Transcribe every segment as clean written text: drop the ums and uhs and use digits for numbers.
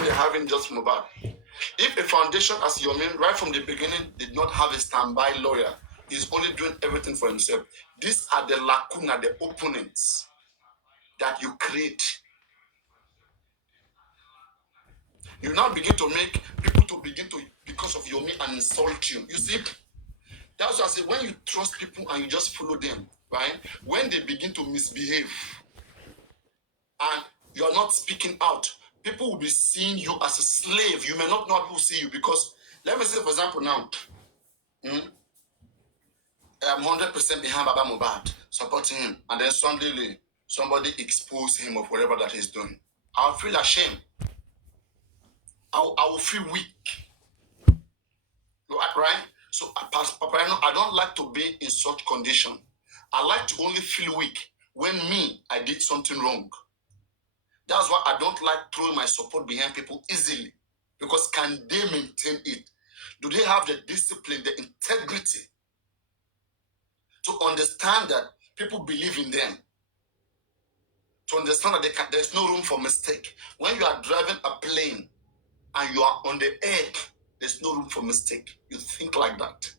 we are having just Mohbad. If a foundation as Yomin, right from the beginning, did not have a standby lawyer, he's only doing everything for himself. These are the lacuna, the openings that you create. You now begin to make people to begin to, because of Yomi, and insult you. You see, that's why I say when you trust people and you just follow them, right? When they begin to misbehave and you are not speaking out, people will be seeing you as a slave. You may not know how people see you because, let me say, for example, now, I'm 100% behind Baba Mohbad, supporting him, and then suddenly somebody expose him of whatever that he's doing. I'll feel ashamed. I will feel weak, right? So, Papariano, I don't like to be in such condition. I like to only feel weak when I did something wrong. That's why I don't like throwing my support behind people easily. Because can they maintain it? Do they have the discipline, the integrity to understand that people believe in them? To understand that there's no room for mistake. When you are driving a plane and you are on the air, there's no room for mistake. You think like that.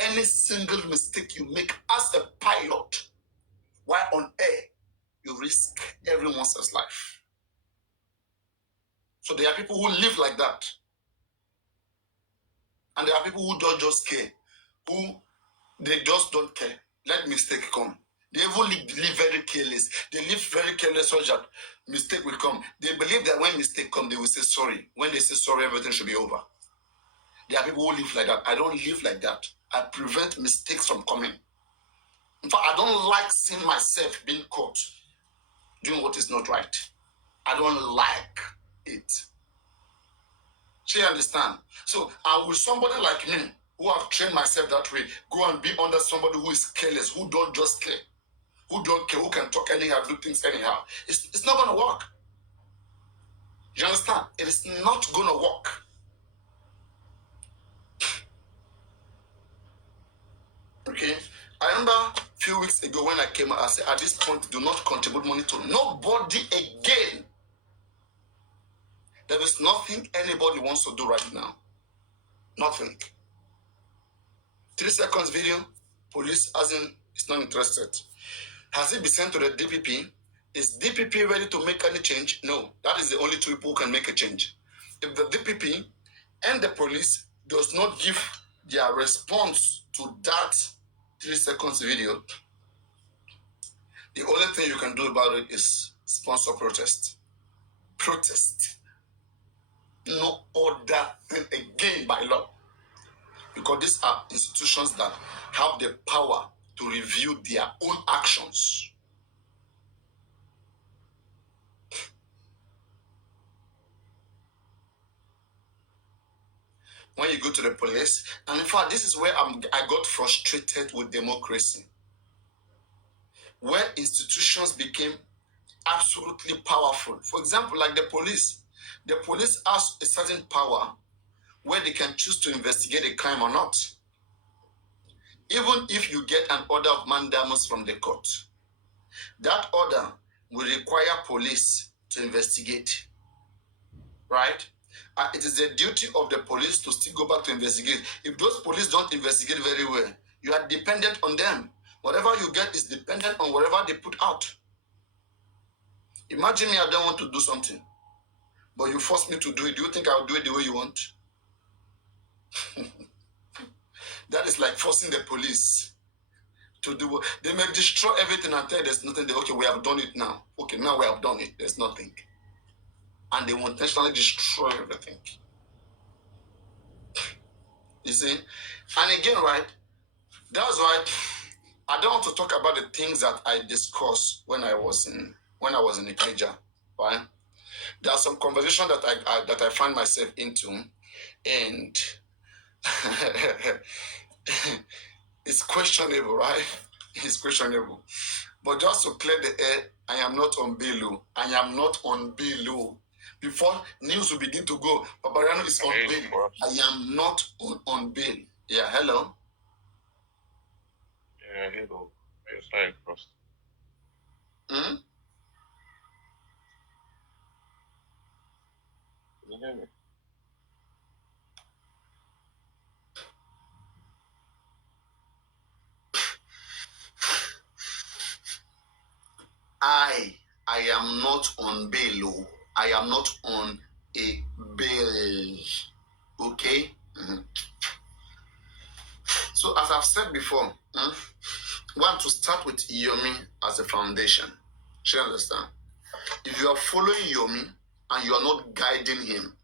Any single mistake you make as a pilot while on air, you risk everyone's life. So there are people who live like that. And there are people who don't just care, who they just don't care. Let mistake come. They even live very careless. They live very careless so that mistake will come. They believe that when mistake come, they will say sorry. When they say sorry, everything should be over. There are people who live like that. I don't live like that. I prevent mistakes from coming. In fact, I don't like seeing myself being caught doing what is not right. I don't like it. So you understand? So, and with somebody like me, who have trained myself that way, go and be under somebody who is careless, who don't just care, who don't care, who can talk anyhow, do things anyhow. It's not going to work. You understand? It is not going to work. Okay? I remember a few weeks ago when I came out, I said, at this point, do not contribute money to nobody again. There is nothing anybody wants to do right now. Nothing. 3 seconds video, police is not interested. Has it been sent to the DPP? Is DPP ready to make any change? No. That is the only two people who can make a change. If the DPP and the police does not give their response to that 3 seconds video, the only thing you can do about it is sponsor protest. Protest. No other thing again by law. Because these are institutions that have the power to review their own actions. When you go to the police, and in fact, this is where I got frustrated with democracy. Where institutions became absolutely powerful. For example, like the police. The police has a certain power where they can choose to investigate a crime or not. Even if you get an order of mandamus from the court, that order will require police to investigate. Right? It is the duty of the police to still go back to investigate. If those police don't investigate very well, you are dependent on them. Whatever you get is dependent on whatever they put out. Imagine me, I don't want to do something, but you force me to do it. Do you think I'll do it the way you want? That is like forcing the police to do what they may destroy everything and tell you there's nothing. Okay, we have done it now. Okay, now we have done it. There's nothing. And they will intentionally destroy everything. You see? And again, right? That's why I don't want to talk about the things that I discussed when I was in Ikeja, right? There are some conversation that I find myself into, and it's questionable, right? It's questionable. But just to clear the air, I am not on bail. I am not on bail. Before news will begin to go, Papariano is on bail. I am not on bail. Yeah, hello. Yeah, hello. Your side first. you hear me? I am not on bail. Oh. I am not on a bail. Okay? Mhm. So, as I've said before, want to start with Yomi as a foundation. Do you understand? If you are following Yomi and you are not guiding him,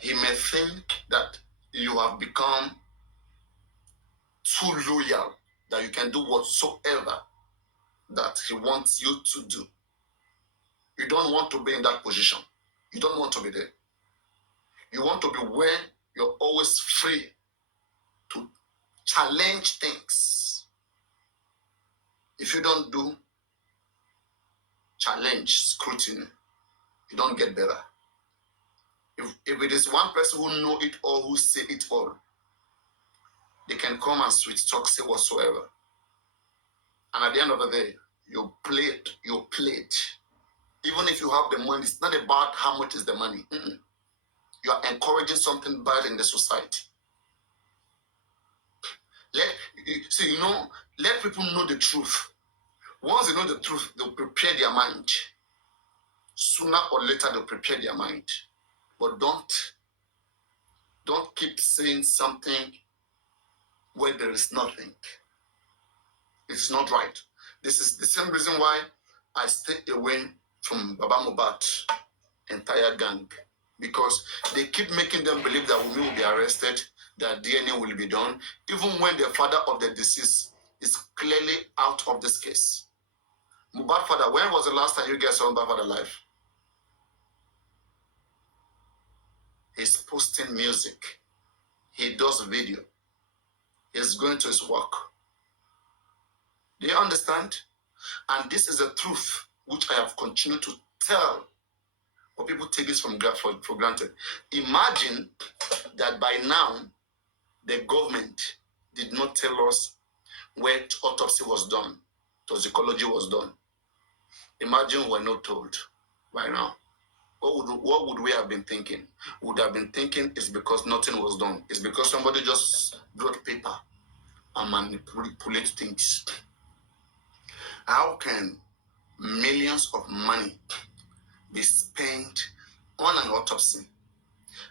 he may think that you have become too loyal, that you can do whatsoever that he wants you to do. You don't want to be in that position. You don't want to be there. You want to be where you're always free to challenge things. If you don't do challenge scrutiny, you don't get better. If it is one person who know it all, who say it all, they can come and switch talk, say whatsoever. And at the end of the day, you played. Even if you have the money, it's not about how much is the money. You are encouraging something bad in the society. Let people know the truth. Once they know the truth, they'll prepare their mind. Sooner or later, they'll prepare their mind. But don't keep saying something where there is nothing. It's not right. This is the same reason why I stay away from Baba Mohbad's entire gang. Because they keep making them believe that Wunmi will be arrested, that DNA will be done, even when the father of the deceased is clearly out of this case. Mohbad father, when was the last time you guys saw Mohbad father live? He's posting music. He does video. He's going to his work. Do you understand? And this is a truth which I have continued to tell, but people take this for granted. Imagine that by now, the government did not tell us where autopsy was done, toxicology was done. Imagine we're not told by now. What would we have been thinking? Would have been thinking it's because nothing was done. It's because somebody just brought paper and manipulate things. How can millions of money be spent on an autopsy?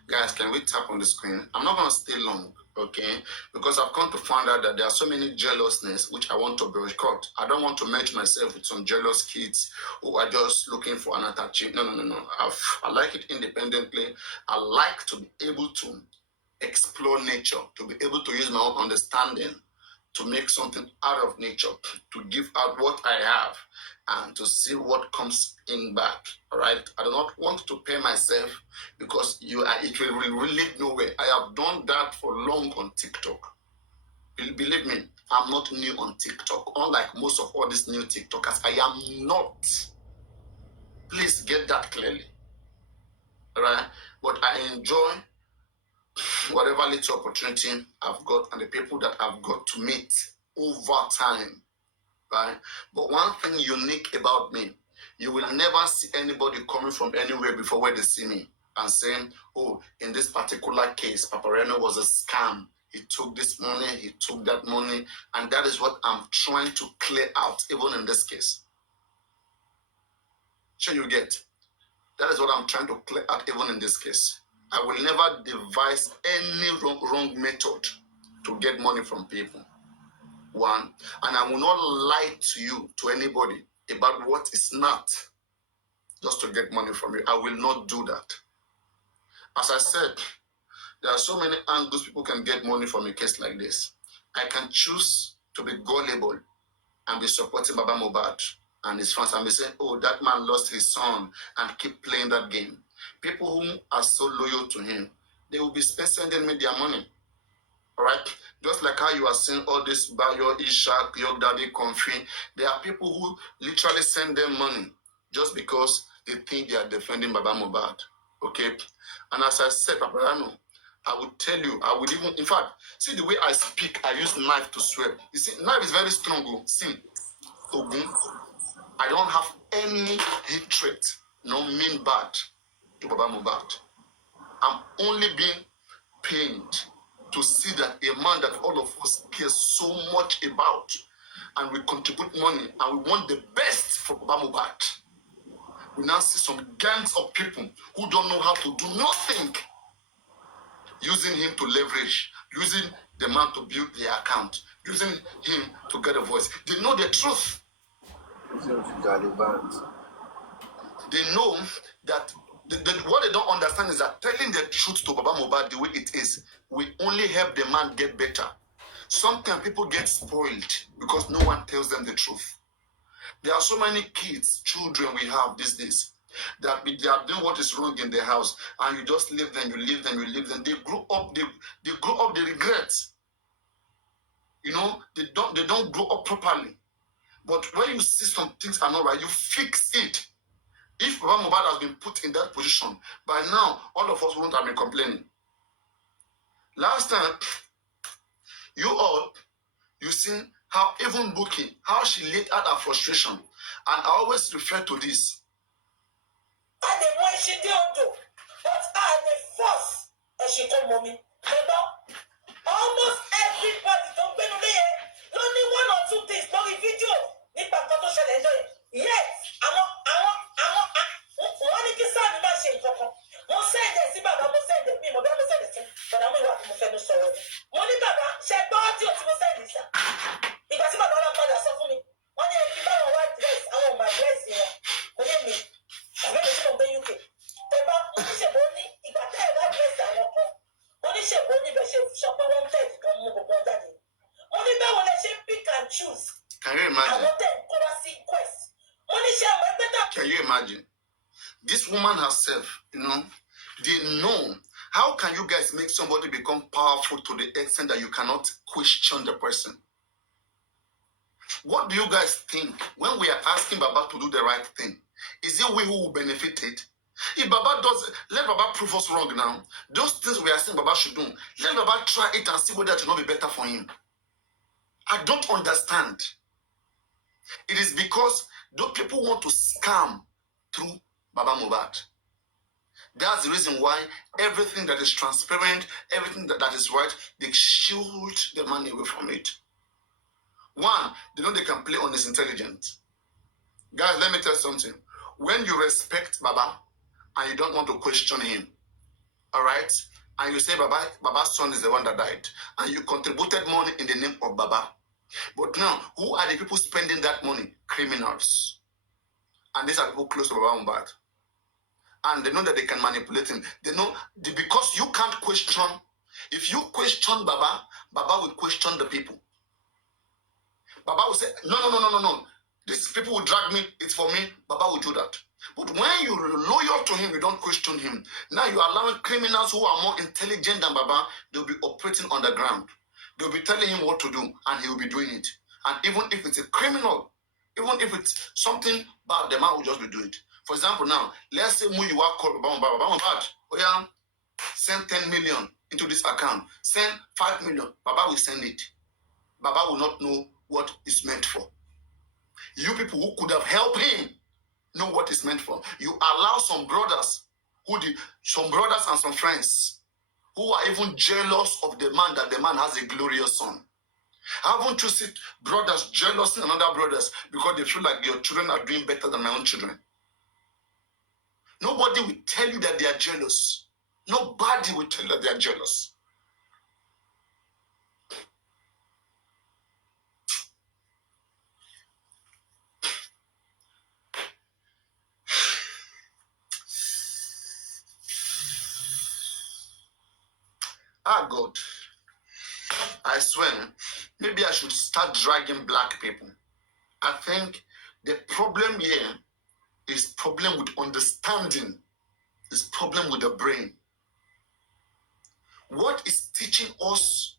Guys, can we tap on the screen? I'm not going to stay long, okay? Because I've come to find out that there are so many jealousness which I want to boycott. I don't want to match myself with some jealous kids who are just looking for an attachment. No. I like it independently. I like to be able to explore nature, to be able to use my own understanding to make something out of nature, to give out what I have, and to see what comes in back. All right. I do not want to pay myself because it will really lead nowhere. I have done that for long on TikTok. Believe me, I'm not new on TikTok. Unlike most of all these new TikTokers, I am not. Please get that clearly. All right. But I enjoy whatever little opportunity I've got and the people that I've got to meet over time, right? But one thing unique about me, you will never see anybody coming from anywhere before where they see me and saying, oh, in this particular case, Papariano was a scam. He took this money, he took that money, and that is what I'm trying to clear out, even in this case. Sure you get? That is what I'm trying to clear out, even in this case. I will never devise any wrong method to get money from people. One, and I will not lie to you, to anybody, about what is not, just to get money from you. I will not do that. As I said, there are so many angles people can get money from a case like this. I can choose to be gullible and be supporting Baba Mohbad and his fans and be saying, oh, that man lost his son, and keep playing that game. People who are so loyal to him, they will be sending me their money. All right? Just like how you are seeing all this Bayo, Ishak, Your Daddy, Comfy. There are people who literally send them money just because they think they are defending Baba Mohbad. Okay? And as I said, Papariano, I would tell you, I would even, in fact, see the way I speak, I use knife to swear. You see, knife is very strong. See, Ogun, I don't have any hatred, no mean bad to Baba Mohbad. I'm only being pained to see that a man that all of us care so much about, and we contribute money and we want the best for Baba Mohbad. We now see some gangs of people who don't know how to do nothing, using him to leverage, using the man to build their account, using him to get a voice. They know the truth. They know that what they don't understand is that telling the truth to Baba Mohbad the way it is will only help the man get better. Sometimes people get spoiled because no one tells them the truth. There are so many kids, children we have these days that they are doing what is wrong in their house, and you just leave them, you leave them, you leave them. They grow up, they grow up, they regret. You know, they don't grow up properly. But when you see some things are not right, you fix it. If Baba Mohbad has been put in that position, by now, all of us wouldn't have been complaining. Last time, you seen how even Booking, how she laid out her frustration. And I always refer to this. And the way she did do, but I the force, and she told mommy, almost everybody don't be there. Only one or two things, no video. Yes, I want to say the machine. Mo send this, Baba, mo send it, me, mo send it, but I'm not going to send it. Sorry. Money, Baba, she bought you to send this. Because Baba, I'm going to suffer me. One day, if I want white dress, I want my dress here. What do you mean? I'm going to come to UK. Baba, money, she bought me. If I tell that dress, I want to. Money, she bought me, but she shop on one thing. Come move on that day. Money, Baba, when she pick and choose. Can you imagine? I want them to see quest. Money, she better. Can you imagine? This woman herself, they know. How can you guys make somebody become powerful to the extent that you cannot question the person? What do you guys think when we are asking Baba to do the right thing? Is it we who will benefit it? If Baba does, let Baba prove us wrong now. Those things we are saying Baba should do, let Baba try it and see whether it will not be better for him. I don't understand. It is because those people want to scam through Baba Mohbad. That's the reason why everything that is transparent, everything that is right, they shield the money away from it. One, they know they can play on his intelligence. Guys, let me tell you something. When you respect Baba and you don't want to question him, all right, and you say Baba's son is the one that died, and you contributed money in the name of Baba, but now, who are the people spending that money? Criminals. And these are people close to Baba Mohbad. And they know that they can manipulate him. They know because you can't question. If you question Baba, Baba will question the people. Baba will say, no. These people will drag me. It's for me. Baba will do that. But when you're loyal to him, you don't question him. Now you're allowing criminals who are more intelligent than Baba, they'll be operating on the ground. They'll be telling him what to do, and he will be doing it. And even if it's a criminal, even if it's something bad, the man will just be doing it. For example, now, let's say you are called Baba Mohbad. Oh yeah, send 10 million into this account. Send 5 million. Baba will send it. Baba will not know what it's meant for. You people who could have helped him know what it's meant for. You allow some brothers and some friends who are even jealous of the man that the man has a glorious son. Haven't you seen brothers jealous in another brothers because they feel like your children are doing better than my own children? Nobody will tell you that they are jealous. Nobody will tell you that they are jealous. God, I swear, maybe I should start dragging black people. I think the problem here is problem with understanding, is problem with the brain. What is teaching us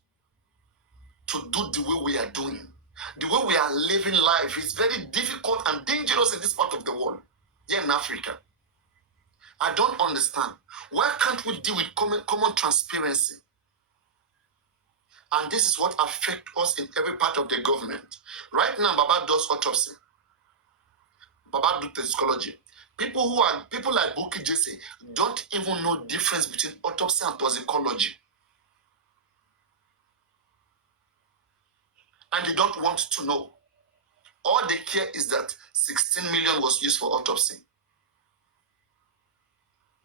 to do the way we are doing, the way we are living life is very difficult and dangerous in this part of the world, here in Africa. I don't understand. Why can't we deal with common transparency? And this is what affects us in every part of the government. Right now, Baba does autopsy. Baba does toxicology. People like Buki Jesse don't even know difference between autopsy and toxicology. And they don't want to know. All they care is that 16 million was used for autopsy.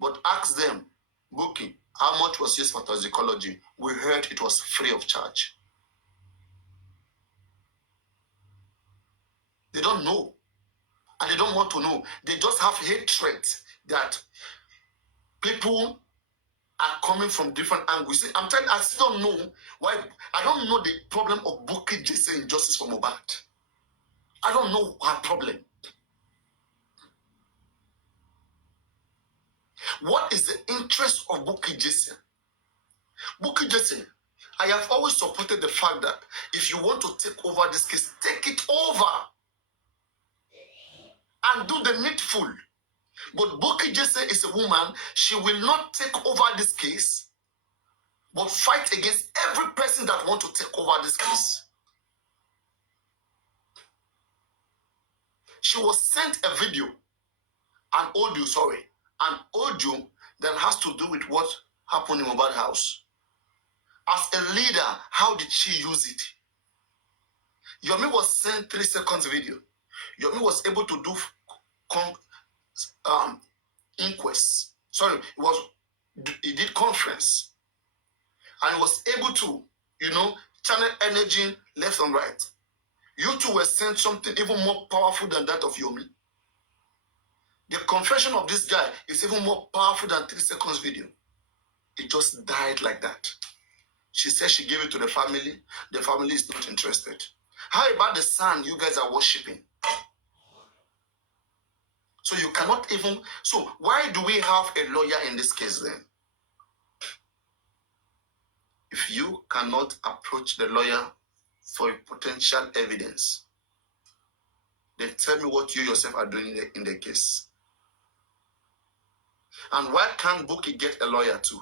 But ask them, Buki, how much was used for toxicology? We heard it was free of charge. They don't know. And they don't want to know. They just have hatred that people are coming from different angles. See, I'm telling you, I still don't know why. I don't know the problem of Buki Jesse injustice for Mohbad. I don't know her problem. What is the interest of Buki Jesse? Buki Jesse, I have always supported the fact that if you want to take over this case, take it over and do the needful. But Buki Jesse is a woman. She will not take over this case, but fight against every person that wants to take over this case. She was sent a video, an audio that has to do with what happened in Mohbad house. As a leader, how did she use it? Yomi was sent 3 seconds video. Yomi was able to do inquest. Sorry, he did conference and was able to, channel energy left and right. You two were sent something even more powerful than that of Yomi. The confession of this guy is even more powerful than 3 seconds video. It just died like that. She said she gave it to the family. The family is not interested. How about the son you guys are worshiping? So you cannot even... So why do we have a lawyer in this case then? If you cannot approach the lawyer for a potential evidence, then tell me what you yourself are doing in the case. And why can't Buki get a lawyer too?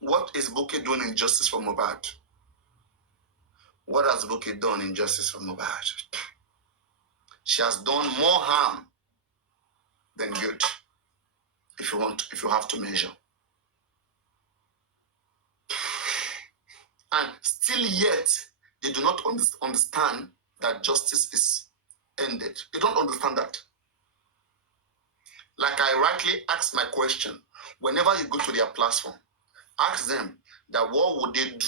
What is Buki doing in justice for Mohbad? What has Buki done in justice for Mohbad? She has done more harm than good, if you have to measure. And still yet, they do not understand that justice is ended. They don't understand that. Like I rightly asked my question, whenever you go to their platform, ask them that what would they do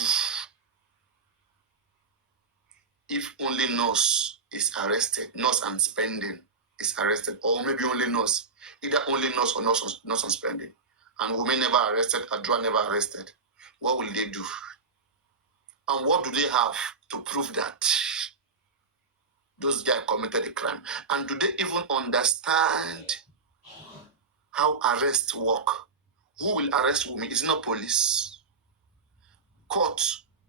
if only nurse is arrested, nurse and spending is arrested, or maybe only nurse, either only nurse or nurse and spending, and women never arrested, Adra never arrested. What will they do? And what do they have to prove that those guys committed a crime? And do they even understand how arrests work? Who will arrest women? It's not police. Court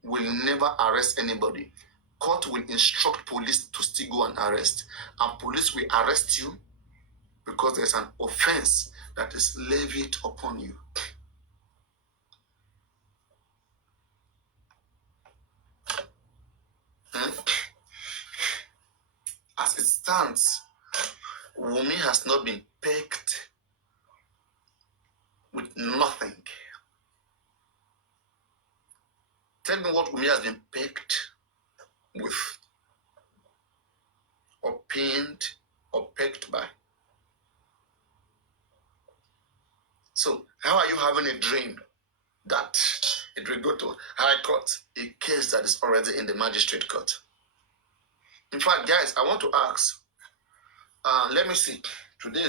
will never arrest anybody. Court will instruct police to still go and arrest. And police will arrest you because there's an offense that is levied upon you. As it stands, Wunmi has not been pegged with nothing. Tell me what Wunmi has been pegged with, or pinned, or pegged by. So, how are you having a dream that it will go to High Court, a case that is already in the magistrate court? In fact, guys, I want to ask, let me see, today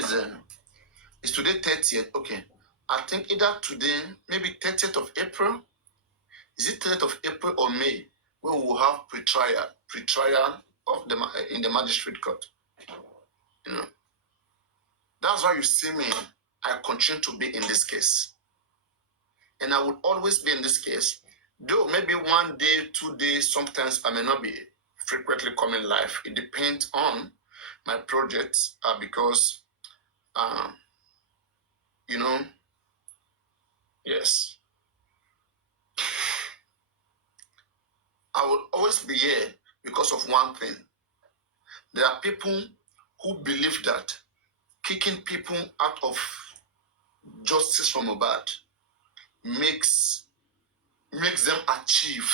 is today 30th, okay. I think either today, maybe 30th of April, is it 30th of April or May, where we will have pre-trial of in the magistrate court. That's why you see me, I continue to be in this case. And I would always be in this case, though maybe 1 day, 2 days, sometimes I may not be frequently coming live. It depends on my projects because, yes. I will always be here because of one thing. There are people who believe that kicking people out of justice from Mohbad makes them achieve.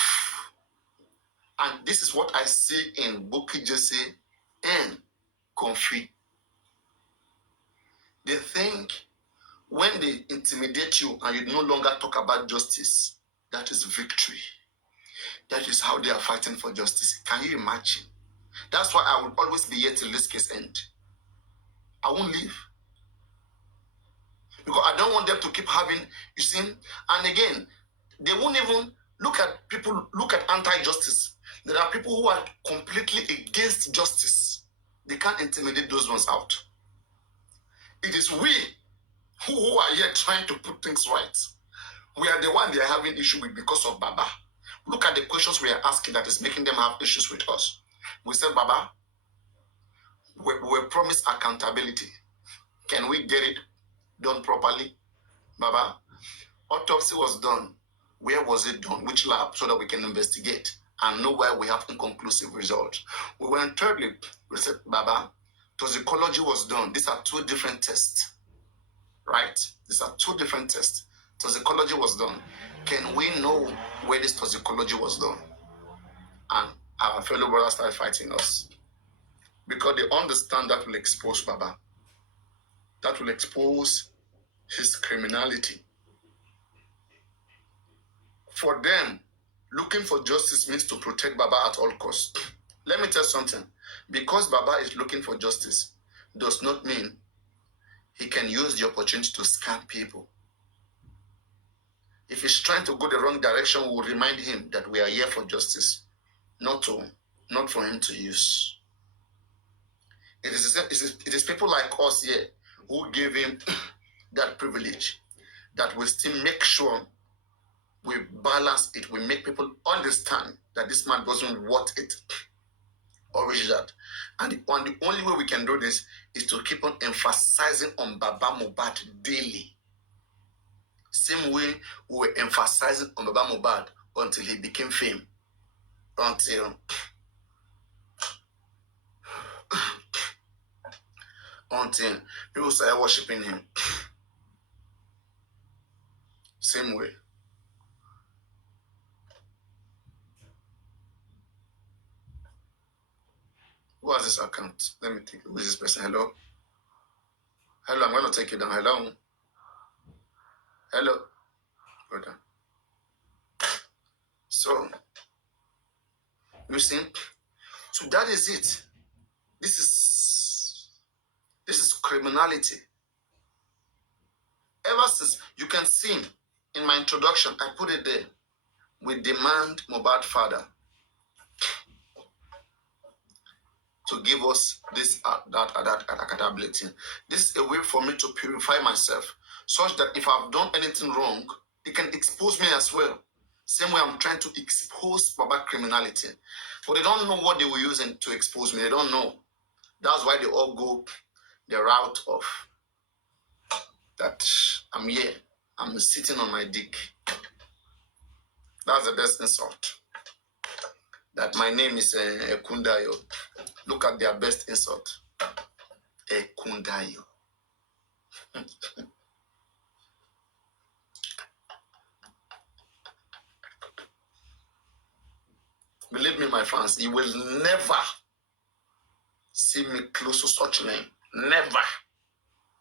And this is what I see in Bukky Jesse and Comfy. They think when they intimidate you and you no longer talk about justice, that is victory. That is how they are fighting for justice. Can you imagine? That's why I will always be here till this case end. I won't leave. Because I don't want them to keep having, you see, and again, they won't even look at anti-justice. There are people who are completely against justice. They can't intimidate those ones out. It is we who are here trying to put things right. We are the one they are having issue with because of Baba. Look at the questions we are asking that is making them have issues with us. We said, Baba, we promised accountability. Can we get it done properly? Baba, autopsy was done. Where was it done? Which lab? So that we can investigate and know where we have inconclusive results. We went thirdly, we said, Baba, toxicology was done. These are two different tests, right? These are two different tests. Toxicology was done. Can we know where this toxicology was done? And our fellow brothers started fighting us because they understand that will expose Baba. That will expose his criminality. For them, looking for justice means to protect Baba at all costs. Let me tell you something. Because Baba is looking for justice does not mean he can use the opportunity to scam people. If he's trying to go the wrong direction, we'll remind him that we are here for justice, not for him to use. It is people like us here who gave him that privilege that will still make sure we balance it. We make people understand that this man doesn't want it or reach that. And the only way we can do this is to keep on emphasizing on Baba Mohbad daily. Same way we were emphasizing on Baba Mohbad until he became fame. Until people started worshiping him. Same way. Who has this account? Let me think. Who is this person? Hello? Hello, I'm going to take you down. Hello? Hello? Brother. So, you see? So that is it. This is criminality. Ever since, you can see in my introduction, I put it there. We demand Mohbad father to give us this that accountability. This is a way for me to purify myself, such that if I've done anything wrong, it can expose me as well. Same way I'm trying to expose Baba criminality. But they don't know what they were using to expose me. They don't know. That's why they all go the route of that I'm here. I'm sitting on my dick. That's the best insult. That my name is Kundayo. Look at their best insult. Kundayo. Believe me, my fans, you will never see me close to such name. Never.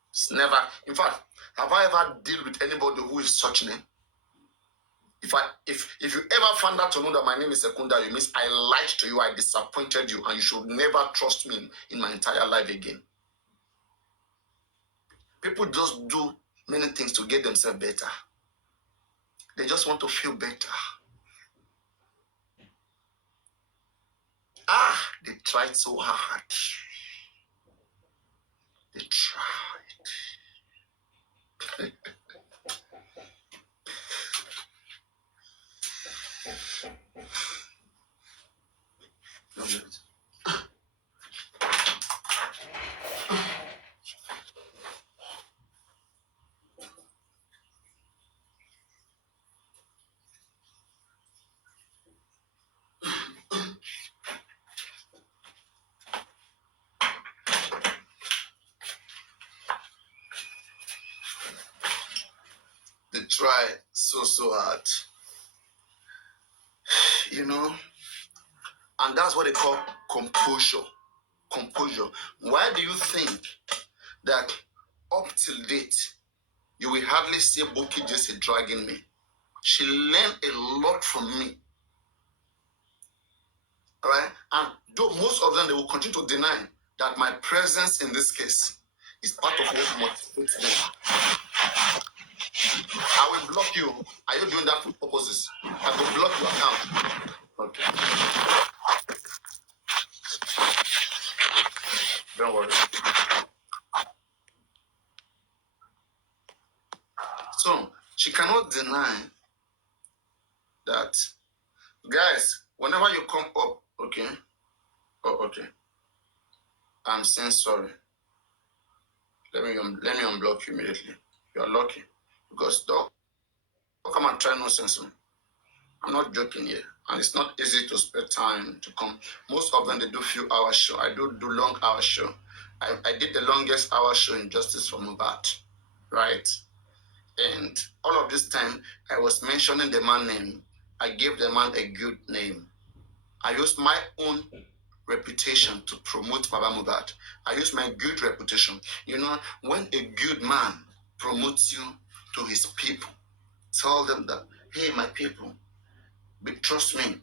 It's never. In fact, have I ever dealt with anybody who is such name? If you ever found out to know that my name is Sekunda, it means I lied to you, I disappointed you, and you should never trust me in my entire life again. People just do many things to get themselves better. They just want to feel better. They tried so hard. They tried. try so hard. You know, and that's what they call composure. Composure. Why do you think that up till date you will hardly see Buki Jesse dragging me? She learned a lot from me. All right? And though most of them, they will continue to deny that my presence in this case is part of what motivates them. I will block you. Are you doing that for purposes? I will block your account. Okay. Don't worry. So, she cannot deny that, guys, whenever you come up, okay? Oh, okay. I'm saying sorry. Let me unblock you immediately. You are lucky. Because don't come and try nonsense. I'm not joking here. And it's not easy to spare time to come. Most of them, they do few hour show. I do long hour show. I did the longest hour show in Justice for Mubat, right? And all of this time, I was mentioning the man name. I gave the man a good name. I used my own reputation to promote Baba Mubat. I use my good reputation. You know, when a good man promotes you to his people, tell them that, hey, my people, but trust me,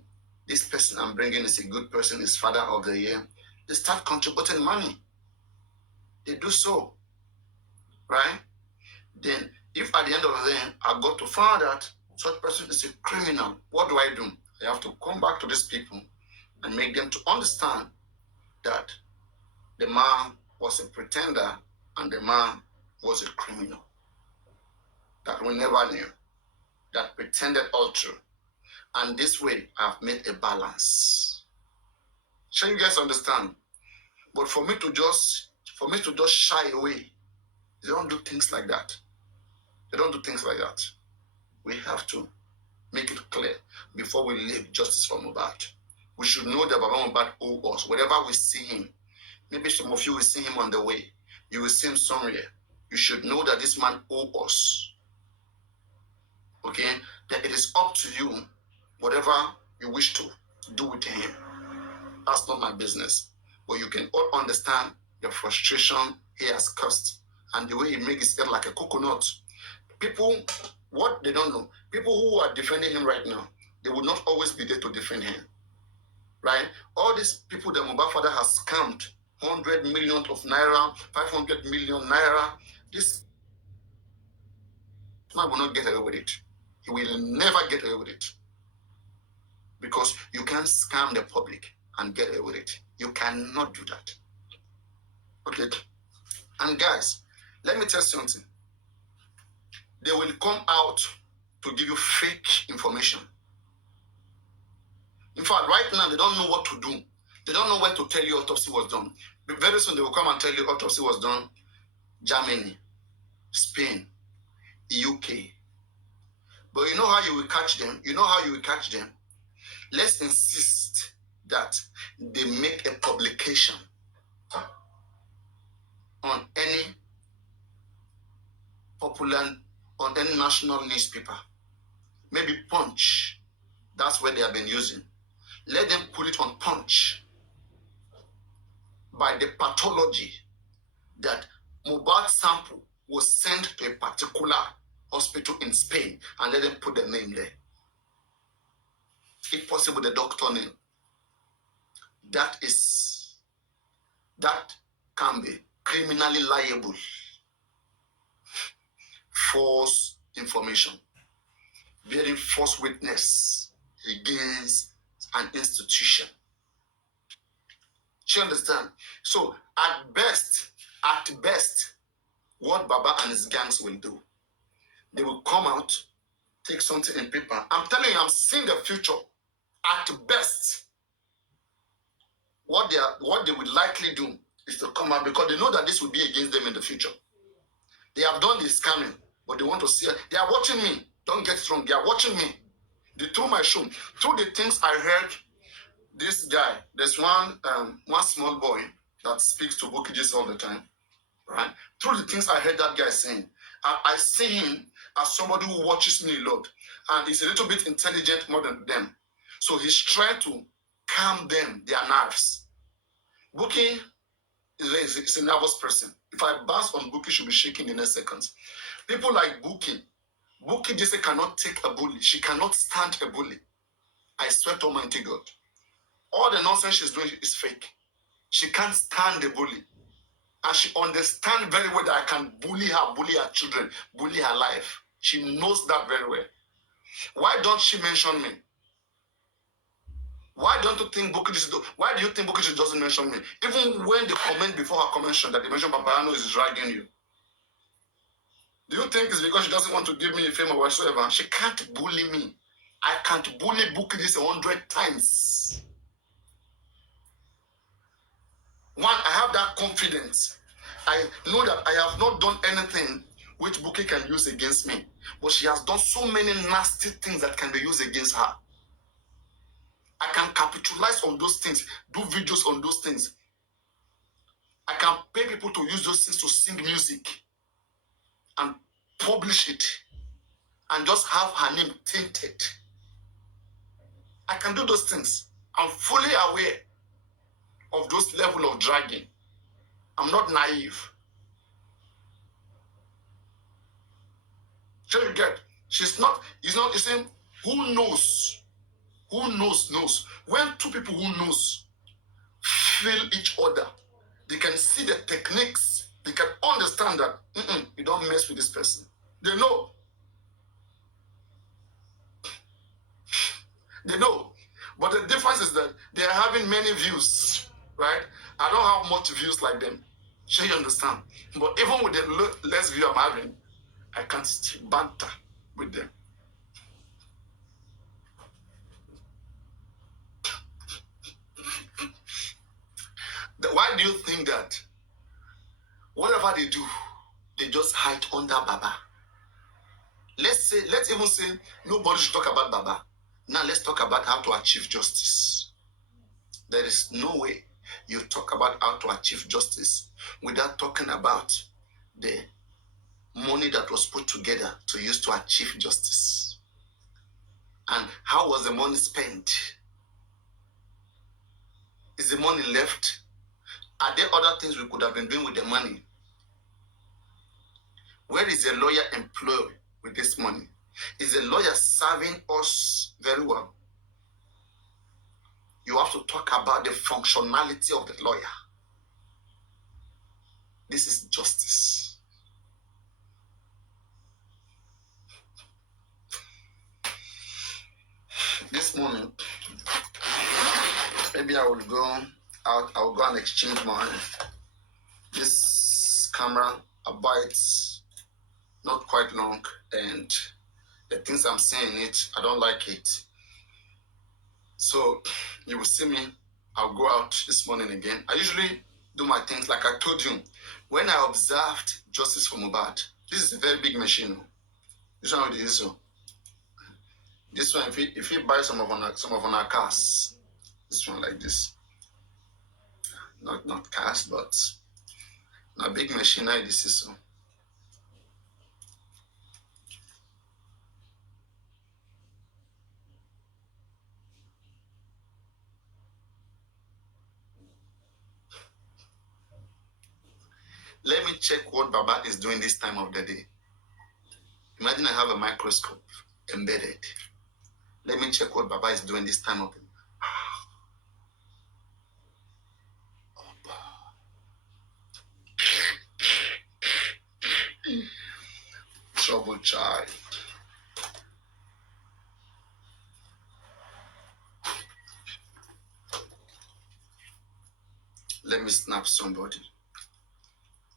this person I'm bringing is a good person, is father of the year. They start contributing money. They do so, right? Then, if at the end of the day, I got to find out such person is a criminal, what do? I have to come back to these people and make them to understand that the man was a pretender and the man was a criminal. That we never knew. That pretended all true. And this way, I've made a balance. Shall you guys understand? But for me to just shy away, they don't do things like that. They don't do things like that. We have to make it clear before we leave Justice for Mubat. We should know that Baba Mubat owes us. Wherever we see him, maybe some of you will see him on the way. You will see him somewhere. You should know that this man owes us. Okay? That it is up to you, whatever you wish to do with him. That's not my business. But you can all understand the frustration he has caused and the way he makes his head like a coconut. People, what they don't know, people who are defending him right now, they will not always be there to defend him. Right? All these people that Mohbad father has scammed 100 million of naira, 500 million naira, this man will not get away with it. He will never get away with it. Because you can't scam the public and get away with it. You cannot do that. Okay? And guys, let me tell you something. They will come out to give you fake information. In fact, right now, they don't know what to do. They don't know where to tell you autopsy was done. But very soon, they will come and tell you autopsy was done Germany, Spain, UK. But you know how you will catch them? You know how you will catch them? Let's insist that they make a publication on any on any national newspaper. Maybe Punch. That's where they have been using. Let them put it on Punch by the pathology that Mohbad sample was sent to a particular hospital in Spain, and let them put the name there. If possible, the doctor name. That can be criminally liable. False information, bearing false witness against an institution. Do you understand? So at best, what Baba and his gangs will do, they will come out, take something in paper. I'm telling you, I'm seeing the future. At best, what they would likely do is to come out, because they know that this will be against them in the future. They have done this scamming, but they want to see it. They are watching me. Don't get wrong. They are watching me. Through my show, through the things I heard, this guy, there's one small boy that speaks to Bukijis all the time, right? Through the things I heard that guy saying, I see him as somebody who watches me a lot, and he's a little bit intelligent more than them. So he's trying to calm them, their nerves. Buki is a nervous person. If I bounce on Buki, she'll be shaking in a second. People like Buki just cannot take a bully. She cannot stand a bully. I swear to Almighty God. All the nonsense she's doing is fake. She can't stand the bully. And she understands very well that I can bully her children, bully her life. She knows that very well. Why don't she mention me? Why don't you think why do you think Bukichi doesn't mention me? Even when they comment before her mention that they mention Papariano is dragging you. Do you think it's because she doesn't want to give me a fame or whatsoever? She can't bully me. I can't bully Buki this 100 times. One, I have that confidence. I know that I have not done anything which Buki can use against me. But she has done so many nasty things that can be used against her. I can capitalize on those things, do videos on those things. I can pay people to use those things to sing music and publish it and just have her name tainted. I can do those things. I'm fully aware of those level of dragging. I'm not naive. So you get, she's not, you see, who knows? Who knows? When two people who knows feel each other, they can see the techniques, they can understand that you don't mess with this person. They know. They know. But the difference is that they are having many views, right? I don't have much views like them. Sure, you understand? But even with the less view I'm having, I can still banter with them. Why do you think that whatever they do, they just hide under Baba? Let's even say nobody should talk about Baba. Now let's talk about how to achieve justice. There is no way you talk about how to achieve justice without talking about the money that was put together to use to achieve justice. And how was the money spent? Is the money left? Are there other things we could have been doing with the money? Where is the lawyer employed with this money? Is the lawyer serving us very well? You have to talk about the functionality of the lawyer. This is justice. This morning, maybe I will go out, I will go and exchange this camera. I buy it not quite long, and the things I'm saying it, I don't like it. So you will see me. I'll go out this morning again. I usually do my things like I told you. When I observed justice for Mohbad, this is a very big machine. This one with the ISO. This one, if you buy some of our cars, this one like this. Not cars, but a big machine like this ISO. Let me check what Baba is doing this time of the day. Imagine I have a microscope embedded. Let me check what Baba is doing this time of the day. Trouble child. Let me snap somebody.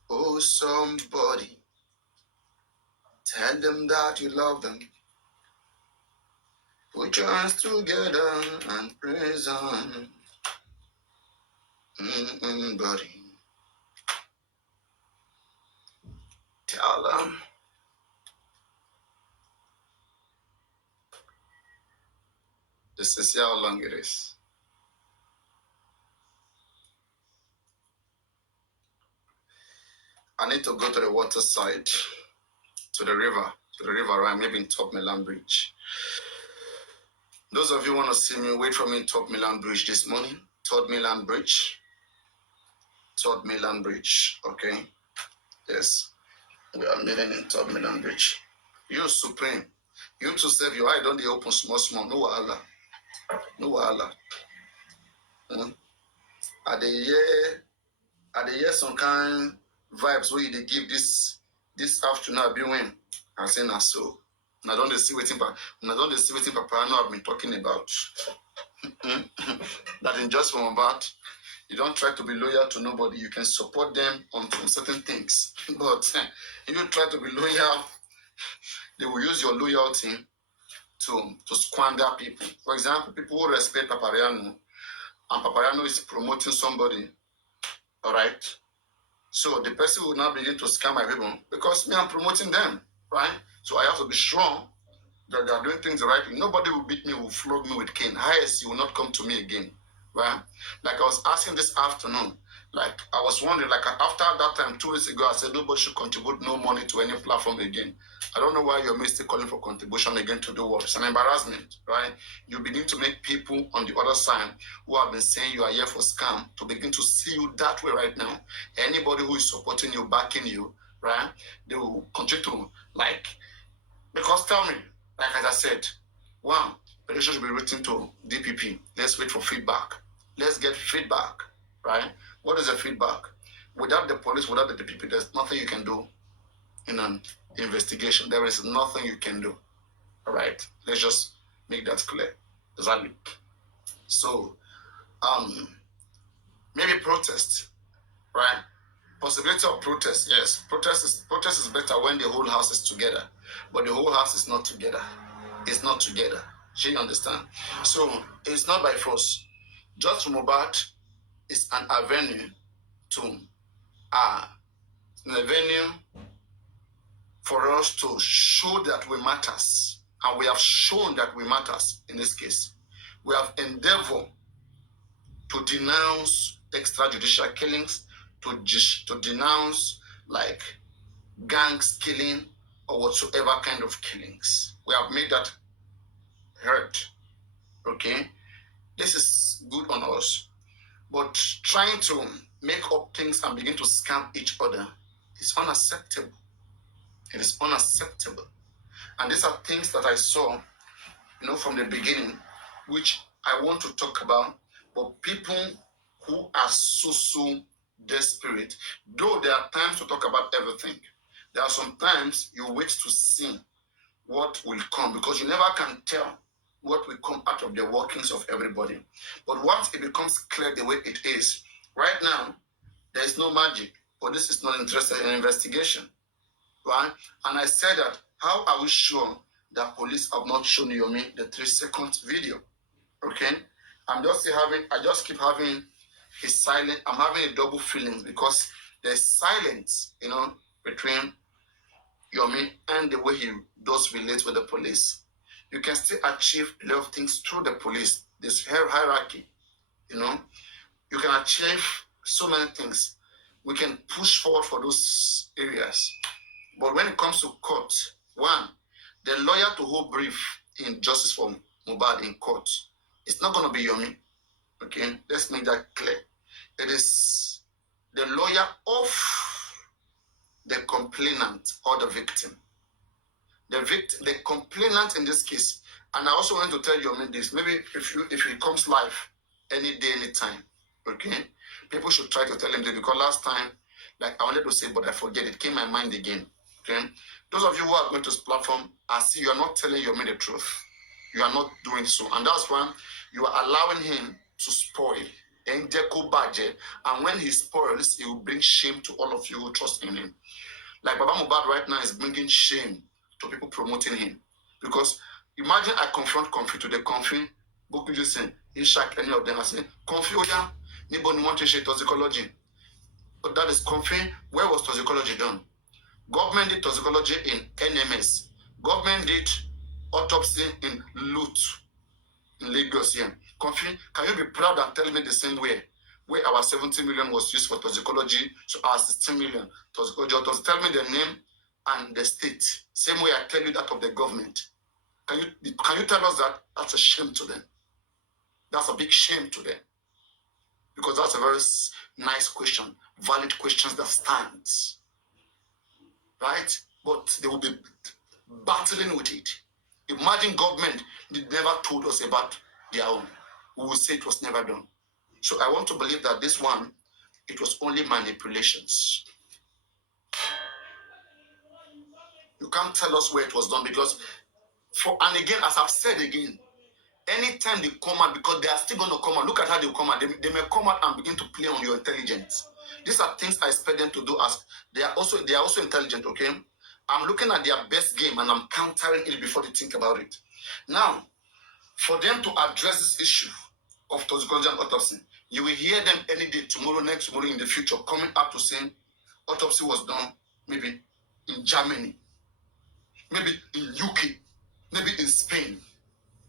Oh, somebody. Tell them that you love them. Put your hands together and praise on. Buddy. Tell them. Just to see how long it is. I need to go to the water side. to the river, right? Maybe in Top Milan Bridge. Those of you who want to see me, wait for me in Top Milan Bridge this morning. Third Milan Bridge. Okay? Yes. We are meeting in Top Milan Bridge. You supreme. You to save your eye, don't they open small. No wahala. Mm. At the year some kind vibes where they give this afternoon I'll be when I say na so. And I don't see waiting Papariano I've been talking about. That in just from about, you don't try to be loyal to nobody. You can support them on certain things. But if you try to be loyal, they will use your loyalty to squander people. For example, people who respect Papariano, and Papariano is promoting somebody, all right? So the person will now begin to scam my people because me, I'm promoting them, right? So I have to be strong that they are doing things the right way. Nobody will beat me, will flog me with cane. Highest, you will not come to me again, right? Like I was asking this afternoon, like I was wondering, like after that time, 2 weeks ago, I said nobody should contribute no money to any platform again. I don't know why you're still calling for contribution again to do what? It's an embarrassment, right? You begin to make people on the other side who have been saying you are here for scam to begin to see you that way right now. Anybody who is supporting you, backing you, right? They will continue to because tell me, like as I said, one, petition should be written to DPP. Let's wait for feedback. Let's get feedback, right? What is the feedback? Without the police, without the DPP, there's nothing you can do in an investigation. There is nothing you can do, all right? Let's just make that clear. Exactly. So, maybe protest, right? Possibility of protest, yes. Protest is better when the whole house is together. But the whole house is not together. It's not together. You understand? So it's not by force. Just Mohbad is an avenue to an avenue for us to show that we matters. And we have shown that we matters in this case. We have endeavored to denounce extrajudicial killings, to denounce like gangs killing or whatsoever kind of killings. We have made that hurt. Okay? This is good on us. But trying to make up things and begin to scam each other is unacceptable. It is unacceptable. And these are things that I saw, from the beginning, which I want to talk about. But people who are so desperate, though there are times to talk about everything, there are some times you wait to see what will come because you never can tell what will come out of the workings of everybody. But once it becomes clear the way it is, right now, there is no magic. Police is not interested in investigation, right? And I said that, how are we sure that police have not shown Yomi the 3-second video? Okay? I just keep having a silent, I'm having a double feelings because there's silence, between Yomi and the way he does relate with the police. You can still achieve a lot of things through the police. This hierarchy, you can achieve so many things. We can push forward for those areas. But when it comes to court, one, the lawyer to hold brief in justice for Mohbad in court, it's not going to be Yomi. Okay, let's make that clear. It is the lawyer of the complainant or the victim. The complainant in this case. And I also want to tell you this. Maybe if it comes live any day, anytime, okay? People should try to tell him this because last time, like I wanted to say, but I forget. It came in my mind again. Okay? Those of you who are going to this platform, I see you are not telling Yomi the truth. You are not doing so. And that's why you are allowing him to spoil. And when he spoils, he will bring shame to all of you who trust in him. Like Baba Mohbad right now is bringing shame to people promoting him. Because imagine I confront Comfy today. Comfy, book you saying, he shack any of them. I say, Comfy, Oya, nobody want to share toxicology. But that is Comfy. Where was toxicology done? Government did toxicology in NMS. Government did autopsy in Lut, in Lagos here. Comfy, can you be proud and tell me the same way where our 70 million was used for toxicology, so our 16 million toxicology? Tell me the name and the state, same way I tell you that of the government. Can you tell us that? That's a shame to them. That's a big shame to them. Because that's a very nice question, valid questions that stands. Right? But they will be battling with it. Imagine government did never told us about their own. We will say it was never done. So I want to believe that this one, it was only manipulations. You can't tell us where it was done because, and again, as I've said again, anytime they come out, because they are still going to come out, look at how they come out. They may come out and begin to play on your intelligence. These are things I expect them to do as they are also intelligent, okay? I'm looking at their best game and I'm countering it before they think about it. Now, for them to address this issue of toxicology and autopsy, you will hear them any day, tomorrow, next tomorrow, in the future, coming up to saying autopsy was done maybe in Germany, maybe in UK, maybe in Spain.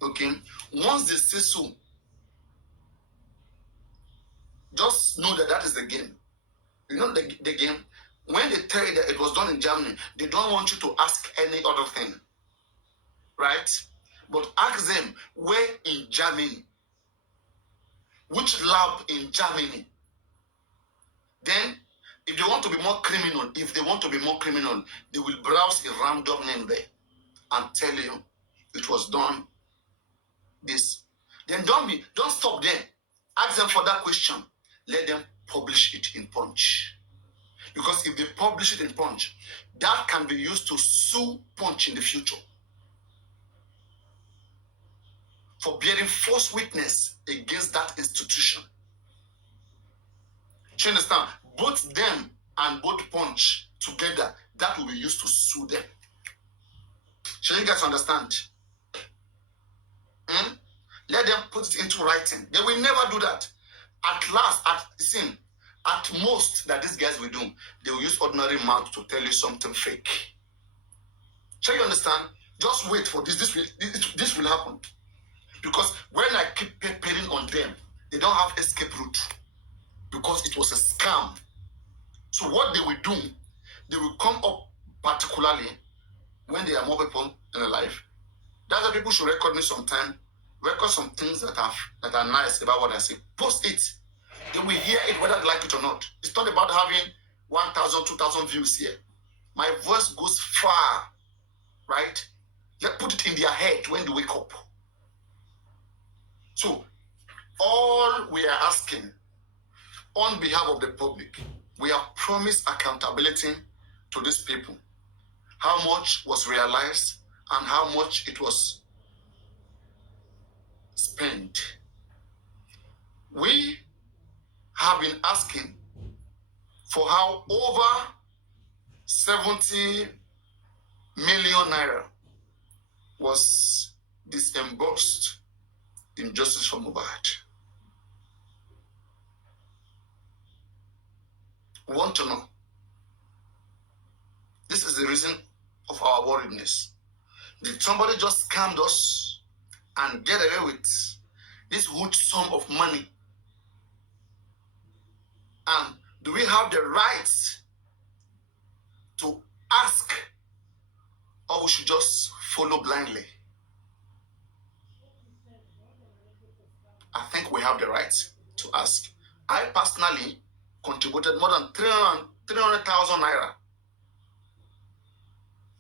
Okay? Once they say so, just know that that is the game. You know the game? When they tell you that it was done in Germany, they don't want you to ask any other thing. Right? But ask them, where in Germany? Which lab in Germany? Then, if they want to be more criminal, they will browse a random name there and tell you it was done this. Then don't stop there. Ask them for that question. Let them publish it in Punch. Because if they publish it in Punch, that can be used to sue Punch in the future for bearing false witness against that institution. Do you understand? Both them and both Punch together, that will be used to sue them. Shall you guys understand? Let them put it into writing. They will never do that. At most that these guys will do, they will use ordinary mouth to tell you something fake. Shall you understand? Just wait for this. This will happen. Because when I keep peppering on them, they don't have escape route. Because it was a scam. So what they will do, they will come up particularly when there are more people in their life. That's why people should record me sometime. Record some things that are nice about what I say. Post it. They will hear it whether they like it or not. It's not about having 1,000, 2,000 views here. My voice goes far, right? Let put it in their head when they wake up. So, all we are asking on behalf of the public, we have promised accountability to these people. How much was realized and how much it was spent. We have been asking for how over 70 million naira was disbursed in justice for Mohbad. We want to know. This is the reason of our worriedness. Did somebody just scam us and get away with this huge sum of money? And do we have the rights to ask, or we should just follow blindly? I think we have the right to ask. I personally contributed more than 300,000 naira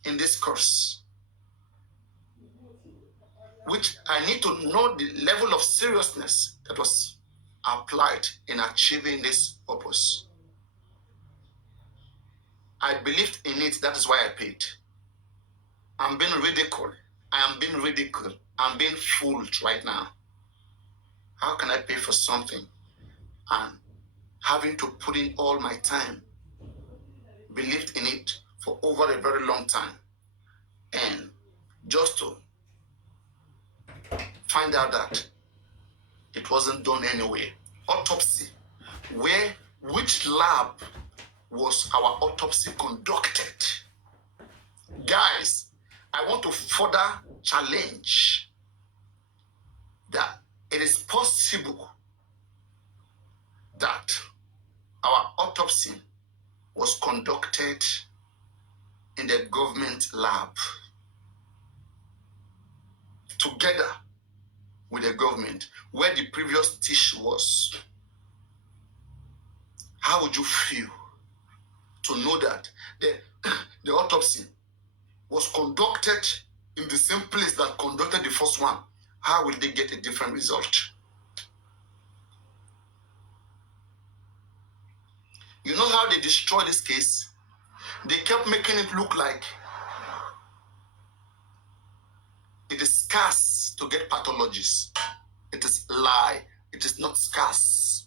in this course, which I need to know the level of seriousness that was applied in achieving this purpose. I believed in it, that is why I paid. I'm being ridiculed. I am being ridiculed. I'm being fooled right now. How can I pay for something and having to put in all my time, believed in it for over a very long time, and just to find out that it wasn't done anyway? Autopsy. Which lab was our autopsy conducted? Guys, I want to further challenge that it is possible that our autopsy was conducted in the government lab together with the government where the previous tissue was, how would you feel to know that the autopsy was conducted in the same place that conducted the first one? How will they get a different result? You know how they destroyed this case? They kept making it look like it is scarce to get pathologists. It is lie. It is not scarce.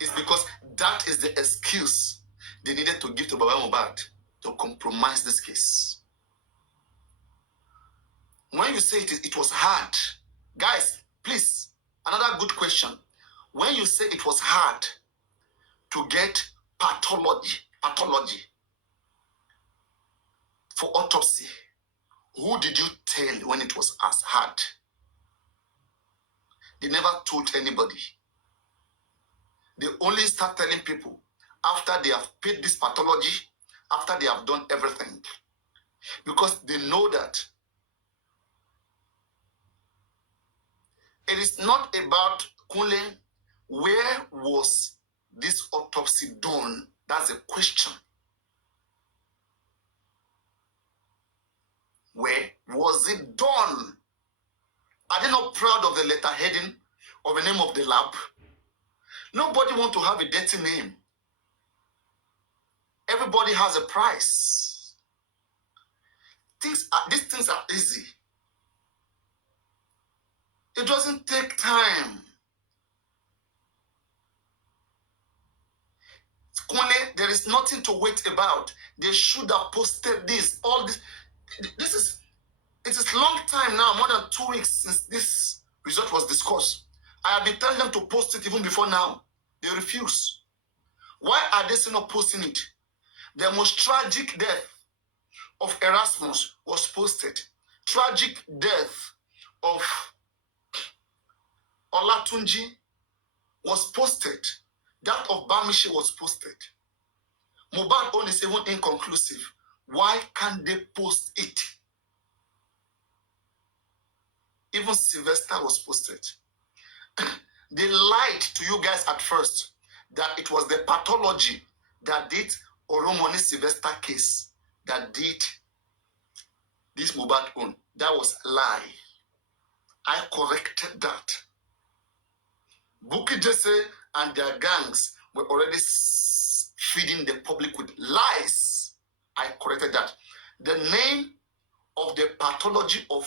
It's because that is the excuse they needed to give to Baba Mohbad to compromise this case. When you say it was hard, guys, please, another good question. When you say it was hard to get pathology for autopsy, who did you tell when it was as hard? They never told anybody. They only start telling people after they have paid this pathology, after they have done everything. Because they know that it is not about Kunle, where was this autopsy done? That's a question. Where was it done? Are they not proud of the letter heading or the name of the lab? Nobody wants to have a dirty name. Everybody has a price. These things are easy. It doesn't take time. Kunle, there is nothing to wait about. They should have posted this. All this. It is long time now, more than 2 weeks since this result was discussed. I have been telling them to post it even before now. They refuse. Why are they still not posting it? The most tragic death of Erasmus was posted. Tragic death of Olatunji was posted. That of Bamishi was posted. Mohbad own is even inconclusive. Why can't they post it? Even Sylvester was posted. They lied to you guys at first that it was the pathology that did Oromoni Sylvester case that did this Mohbad own. That was a lie. I corrected that. Bukky Jesse and their gangs were already feeding the public with lies. I corrected that. The name of the pathology of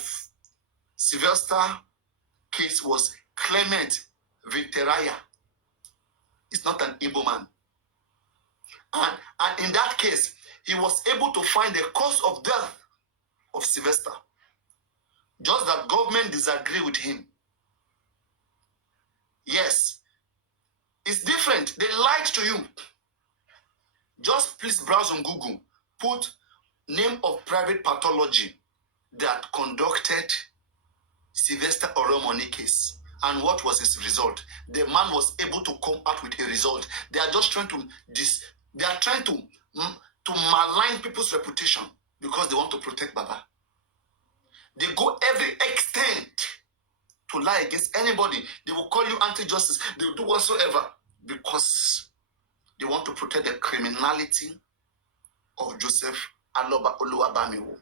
Sylvester case was Clement Victoraya. It's not an Igbo man. And in that case, he was able to find the cause of death of Sylvester. Just that government disagree with him. Yes. It's different. They lied to you. Just please browse on Google. Put name of private pathology that conducted Sylvester Oromoni case. And what was his result? The man was able to come out with a result. They are just trying to malign people's reputation because they want to protect Baba. They go every extent to lie against anybody. They will call you anti-justice. They will do whatsoever because they want to protect the criminality of Joseph Aloba Oluwabamiwo.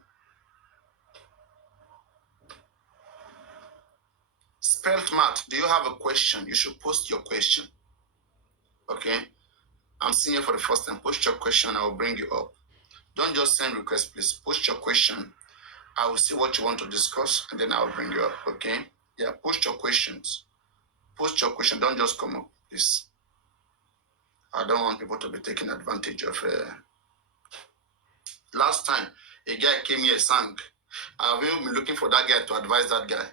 Spelt Matt, do you have a question? You should post your question. Okay? I'm seeing you for the first time. Post your question. I will bring you up. Don't just send requests, please. Post your question. I will see what you want to discuss, and then I will bring you up. Okay? Yeah, post your questions. Post your question. Don't just come up, please. I don't want people to be taking advantage of. Last time, a guy came here, sang. I've even been looking for that guy to advise that guy.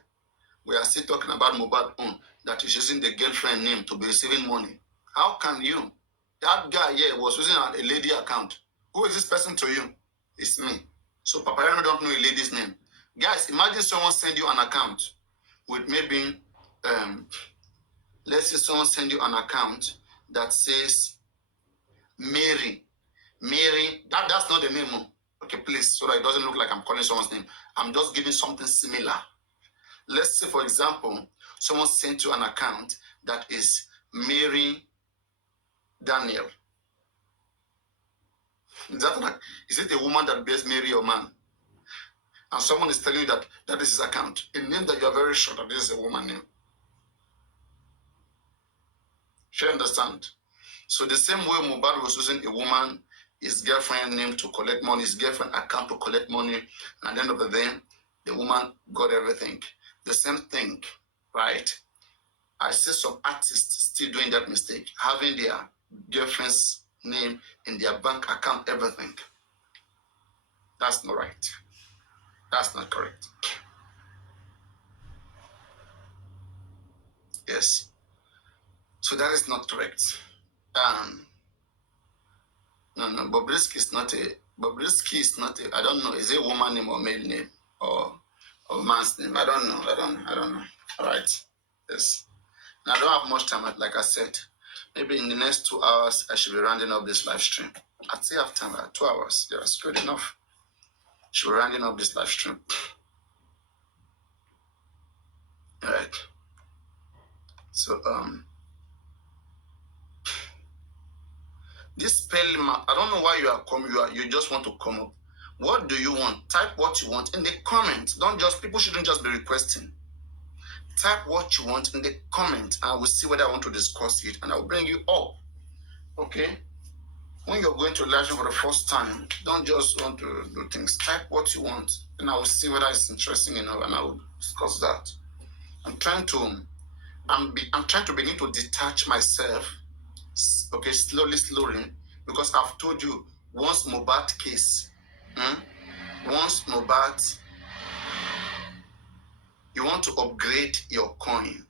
We are still talking about Mohbad own, that is using the girlfriend name to be receiving money. How can you? That guy here was using a lady account. Who is this person to you? It's me. So Papariano don't know a lady's name. Guys, imagine someone send you an account with maybe, let's say someone send you an account that says Mary. Mary, that's not the name. Okay, please, so that it doesn't look like I'm calling someone's name. I'm just giving something similar. Let's say, for example, someone sent you an account that is Mary Daniel. Is it a woman that bears Mary or man? And someone is telling you that that is his account. A name that you are very sure that this is a woman name. Do you understand? So the same way Mohbad was using a woman, his girlfriend name to collect money, his girlfriend account to collect money, and at the end of the day, the woman got everything. The same thing, right? I see some artists still doing that mistake, having their girlfriend's name in their bank account, everything. That's not right. That's not correct. Yes. So that is not correct. No, Bobrisky is not a, I don't know, is it a woman name or male name or man's name? I don't know. All right. Yes. And I don't have much time, like I said. Maybe in the next 2 hours, I should be rounding up this live stream. I'd say I have time, 2 hours. Yeah, it's good enough. Should be rounding up this live stream. All right. So, this spelling, I don't know why you are coming. You just want to come up. What do you want? Type what you want in the comments. People shouldn't just be requesting. Type what you want in the comments. I will see whether I want to discuss it and I will bring you up. Okay? When you're going to live for the first time, don't just want to do things. Type what you want and I will see whether it's interesting enough and I will discuss that. I'm trying to begin to detach myself, okay, slowly, because I've told you, once Mohbad case, once Mohbad, you want to upgrade your coin.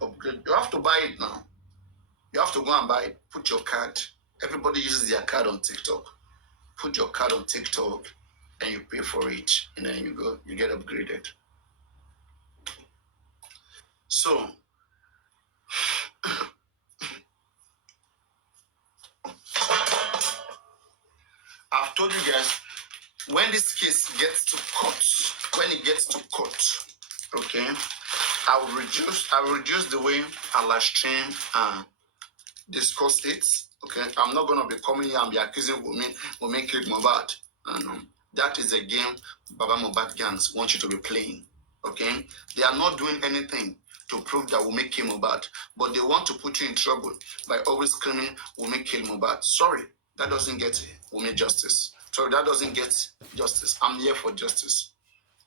You have to buy it now. You have to go and buy it. Put your card. Everybody uses their card on TikTok. Put your card on TikTok and you pay for it. And then you get upgraded. So, I've told you guys, when this case gets to court, okay, I will reduce the way I live stream and discuss it. Okay, I'm not gonna be coming here and be accusing Wunmi killed Mohbad. That is a game Baba Mohbad gangs want you to be playing. Okay, they are not doing anything to prove that Wunmi killed Mohbad, but they want to put you in trouble by always screaming Wunmi killed Mohbad. Sorry, that doesn't get Wunmi justice. Sorry, that doesn't get justice. I'm here for justice.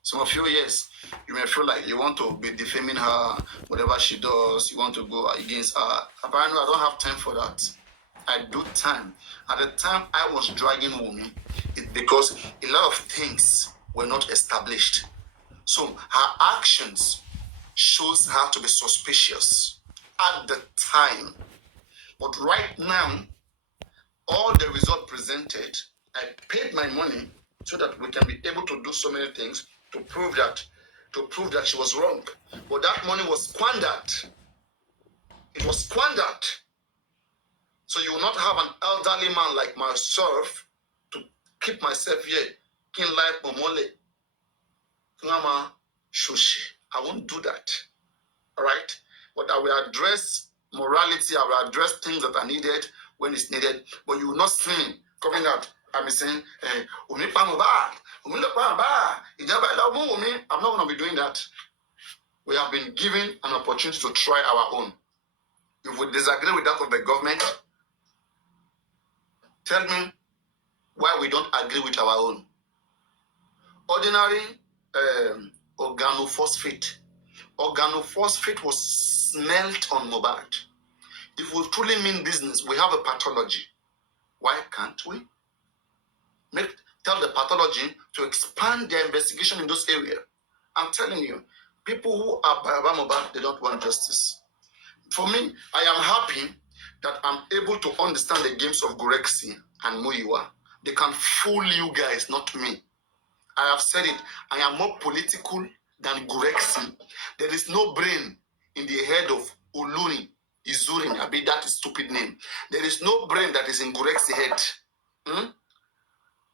Some of you, yes, you may feel like you want to be defaming her, whatever she does, you want to go against her. Apparently, I don't have time for that. I do time. At the time I was dragging Wunmi, it's because a lot of things were not established. So her actions shows her to be suspicious at the time. But right now, all the results presented, I paid my money so that we can be able to do so many things to prove that she was wrong. But that money was squandered. It was squandered. So you will not have an elderly man like myself to keep myself here. King life momole. Mama shushi. I won't do that. Alright? But I will address morality, I will address things that are needed when it's needed. But you will not see me coming out. I'm saying, I'm not going to be doing that. We have been given an opportunity to try our own. If we disagree with that of the government, tell me why we don't agree with our own. Ordinary organophosphate. Organophosphate was smelt on Mohbad. If we truly mean business, we have a pathology. Why can't we? Tell the pathology to expand their investigation in those areas. I'm telling you, people who are Baba Mohbad, they don't want justice. For me, I am happy that I'm able to understand the games of Gorexi and Muyiwa. They can fool you guys, not me. I have said it. I am more political than Gorexi. There is no brain in the head of Oluni, Izurin, that is stupid name. There is no brain that is in Gorexi head.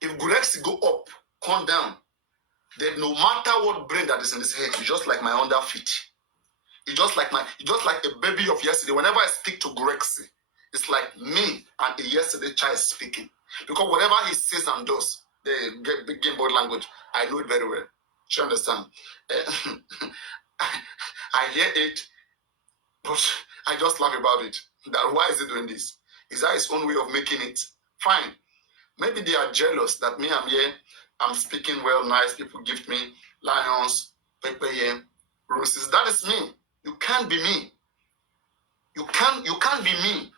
If Gulexi go up, come down, then no matter what brain that is in his head, it's just like my under feet. It's just like a baby of yesterday. Whenever I speak to Gulexi, it's like me and a yesterday child speaking. Because whatever he says and does, the game board language, I know it very well. You understand? I hear it, but I just laugh about it. That why is he doing this? Is that his own way of making it? Fine. Maybe they are jealous that me, I'm here, I'm speaking well, nice, people gift me lions, pepper, roses. That is me. You can't be me. You can't be me.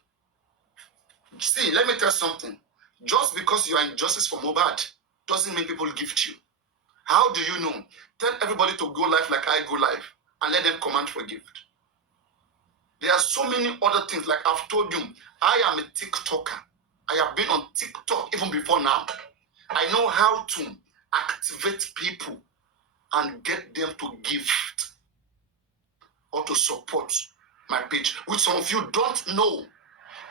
See, let me tell you something. Just because you are in justice for Mohbad doesn't mean people gift you. How do you know? Tell everybody to go live like I go live and let them command for gift. There are so many other things. Like I've told you, I am a TikToker. I have been on TikTok even before now. I know how to activate people and get them to gift or to support my page, which some of you don't know.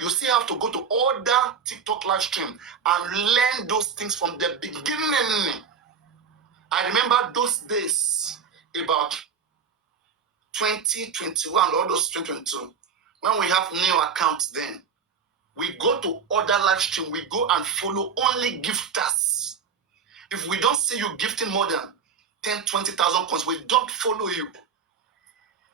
You still have to go to other TikTok live stream and learn those things from the beginning. I remember those days about 2021 or those 2022 when we have new accounts. Then we go to other live stream, we go and follow only gifters. If we don't see you gifting more than 10, 20,000 coins, we don't follow you.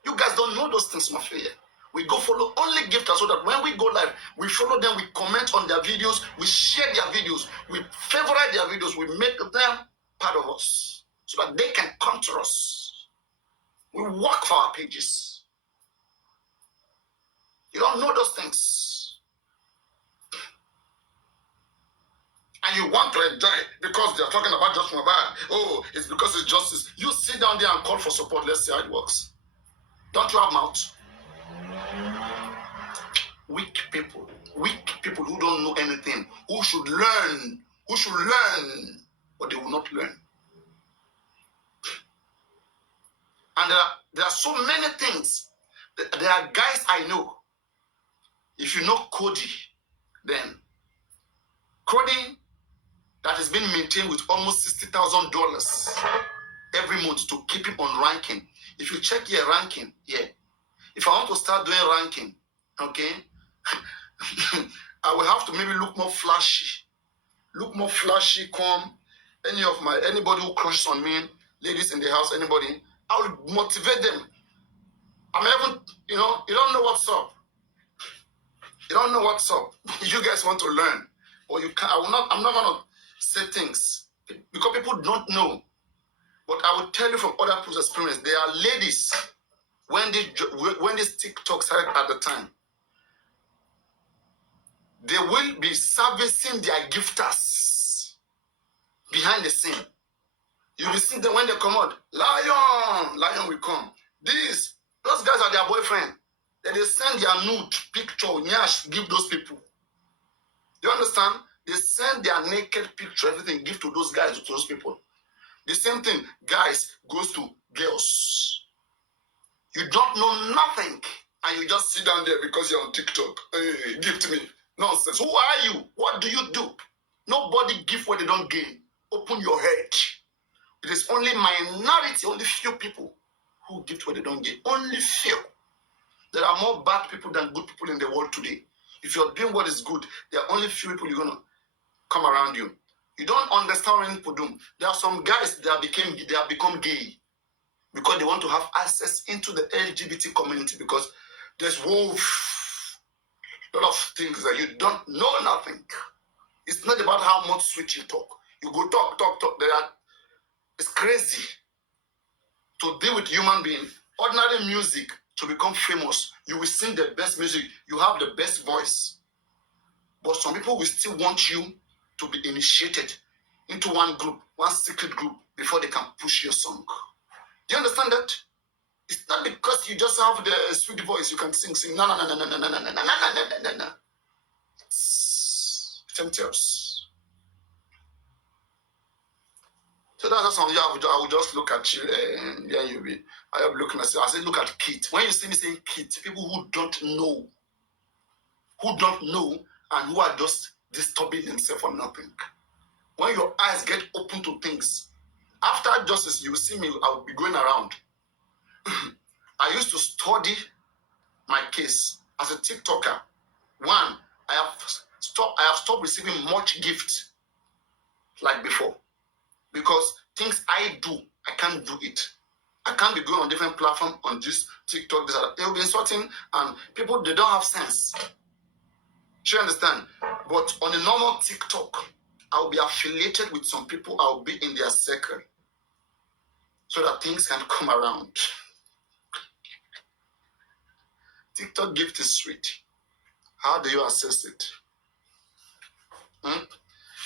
You guys don't know those things, my friend. We go follow only gifters so that when we go live, we follow them, we comment on their videos, we share their videos, we favorite their videos, we make them part of us so that they can come to us. We work for our pages. You don't know those things. And you want to enjoy it because they're talking about just Mohbad. Oh, it's because it's justice. You sit down there and call for support. Let's see how it works. Don't you have mouth? Weak people who don't know anything, who should learn, but they will not learn. And there are so many things. There are guys I know. If you know Cody, then Cody that has been maintained with almost $60,000 every month to keep him on ranking. If you check your ranking here, if I want to start doing ranking, okay, I will have to maybe look more flashy. Come anybody who crushes on me, ladies in the house, anybody, I will motivate them. I'm even, you don't know what's up. You don't know what's up. You guys want to learn, or you can't. I'm not gonna say things because people don't know. But I will tell you from other people's experience. There are ladies when this TikTok started at the time, they will be servicing their gifters behind the scene. You'll be seeing them when they come out. Lion will come. Those guys are their boyfriend. Then they send their nude picture, nyash, give those people. You understand? They send their naked picture, everything, give to those guys, to those people. The same thing, guys, goes to girls. You don't know nothing, and you just sit down there because you're on TikTok. Hey, gift me. Nonsense. Who are you? What do you do? Nobody give what they don't gain. Open your head. It is only minority, only few people who give what they don't gain. Only few. There are more bad people than good people in the world today. If you're doing what is good, there are only few people you're going to come around you. You don't understand what people do. There are some guys that have become gay because they want to have access into the LGBT community because there's a lot of things that you don't know nothing. It's not about how much sweet you talk. You go talk. It's crazy to deal with human beings. Ordinary music to become famous. You will sing the best music. You have the best voice. But some people will still want you to be initiated into one group, one secret group, before they can push your song. Do you understand that? It's not because you just have the sweet voice, you can sing. No. It's tempters. So that's something I will just look at you and then you'll be, I am looking at you. I say, look at Kit. When you see me saying Kit, people who don't know and who are just disturbing themselves for nothing. when your eyes get open to things. After justice, you will see me, I will be going around. I used to study my case as a TikToker. One, I have stopped receiving much gift like before. Because things I do, I can't do it. I can't be going on different platforms on this TikTok, this other. They'll be insulting, and people, they don't have sense. Do you understand? But on a normal TikTok, I'll be affiliated with some people. I'll be in their circle so that things can come around. TikTok gift is sweet. How do you assess it?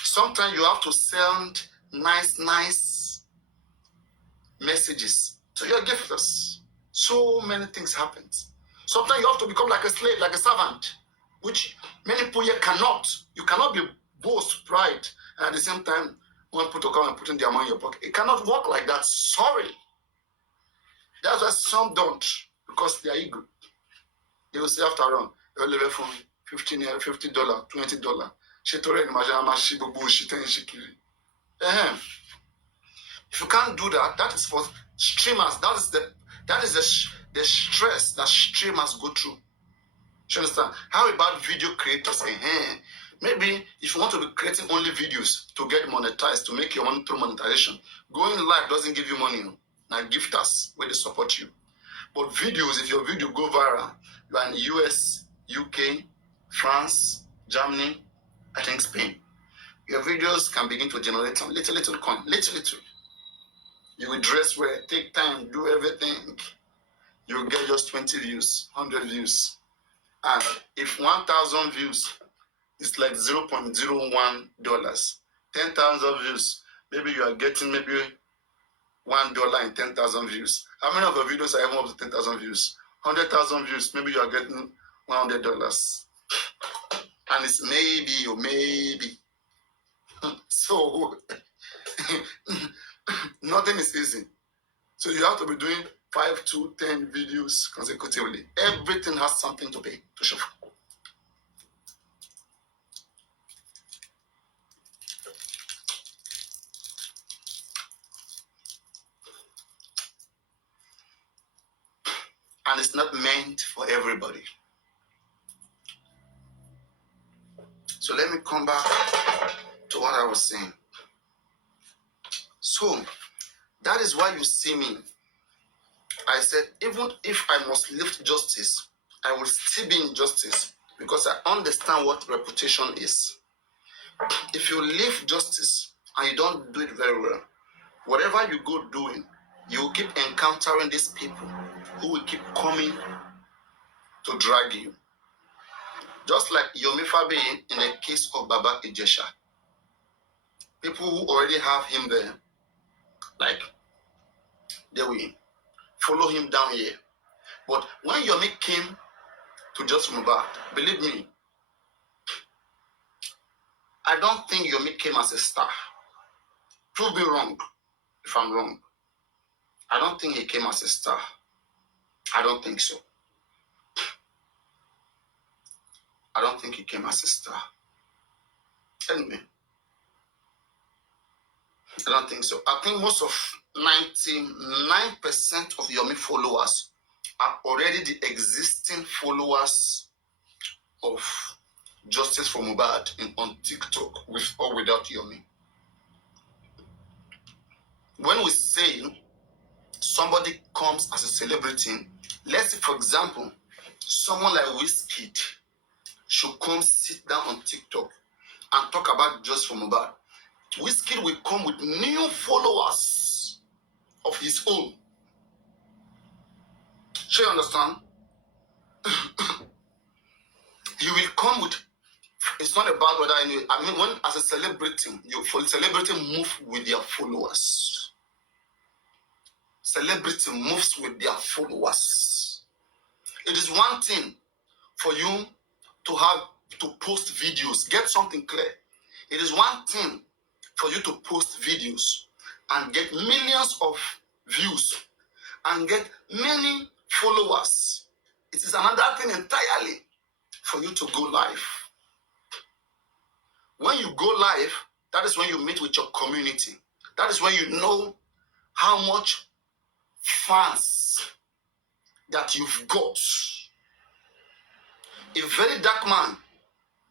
Sometimes you have to send nice messages to your gifters. So many things happen. Sometimes you have to become like a slave, like a servant, which many people here cannot. You cannot be boast, pride, and at the same time, when people come and putting their money in your pocket. It cannot work like that. Sorry. That's why some don't, because they are ego. They will say after all, they'll leave from $15, $20, $20. If you can't do that, that is for streamers. That is the stress that streamers go through. Do you understand? How about video creators? Maybe if you want to be creating only videos to get monetized, to make your money through monetization, going live doesn't give you money. Now gifters where they support you. But videos, if your video go viral, you are in US, UK, France, Germany, I think Spain. Your videos can begin to generate some little coin, little. You will dress well, take time, do everything. You will get just 20 views, 100 views. And if 1,000 views is like $0.01, 10,000 views, maybe you are getting maybe $1 in 10,000 views. How many of your videos are even up to 10,000 views? 100,000 views, maybe you are getting $100. And it's maybe. So, nothing is easy. So you have to be doing 5 to 10 videos consecutively. Everything has something to pay to show. And it's not meant for everybody. So let me come back to what I was saying. So that is why you see me. I said, even if I must lift justice, I will still be in justice because I understand what reputation is. If you lift justice and you don't do it very well, whatever you go doing, you will keep encountering these people who will keep coming to drag you. Just like Yomi Fabi in the case of Baba Ijesha. People who already have him there, like, they will follow him down here. But when Yomi came to Just Mohbad, believe me, I don't think Yomi came as a star. Prove me wrong if I'm wrong. I don't think he came as a star. I don't think so. I don't think he came as a star. Anyway, I don't think so. I think most of 99% of Yomi followers are already the existing followers of Justice for Mohbad on TikTok, with or without Yomi. When we say somebody comes as a celebrity, let's say, for example, someone like Wizkid should come sit down on TikTok and talk about Justice for Mohbad. Wizkid will come with new followers of his own. Do you understand? He will come with. It's not about whether I mean, when as a celebrity, celebrity move with their followers. Celebrity moves with their followers. It is one thing for you to post videos, get something clear. It is one thing for you to post videos and get millions of views and get many followers. It is another thing entirely for you to go live. When you go live, That is when you meet with your community. That is when you know how much fans that you've got. A very dark man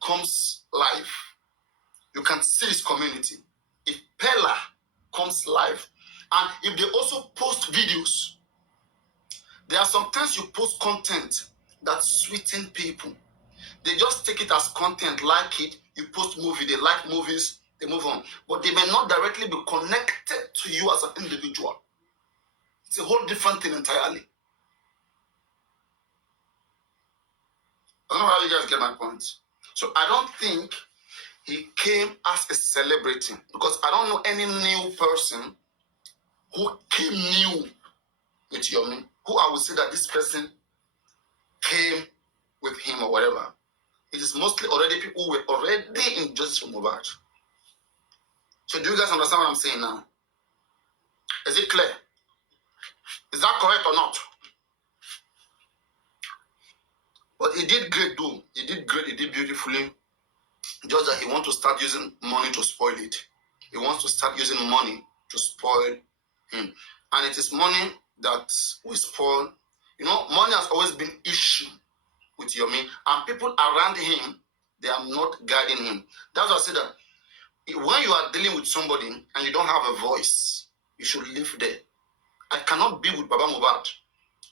comes live, you can see his community. If Pella comes live, and if they also post videos, there are sometimes you post content that sweeten people. They just take it as content, like it. You post movie, they like movies, they move on. But they may not directly be connected to you as an individual. It's a whole different thing entirely. I don't know how you guys get my point. So I don't think he came as a celebrity, because I don't know any new person who came new with Yomi, who I would say that this person came with him or whatever. It is mostly already people who were already in justice for Mohbad. So do you guys understand what I'm saying now? Is it clear? Is that correct or not? But he did great though. He did great, he did beautifully. Just that he wants to start using money to spoil it. He wants to start using money to spoil him. And it is money that will spoil. You know, money has always been issue with Yomi. And people around him, they are not guiding him. That's why I say that when you are dealing with somebody and you don't have a voice, you should live there. I cannot be with Baba Mohbad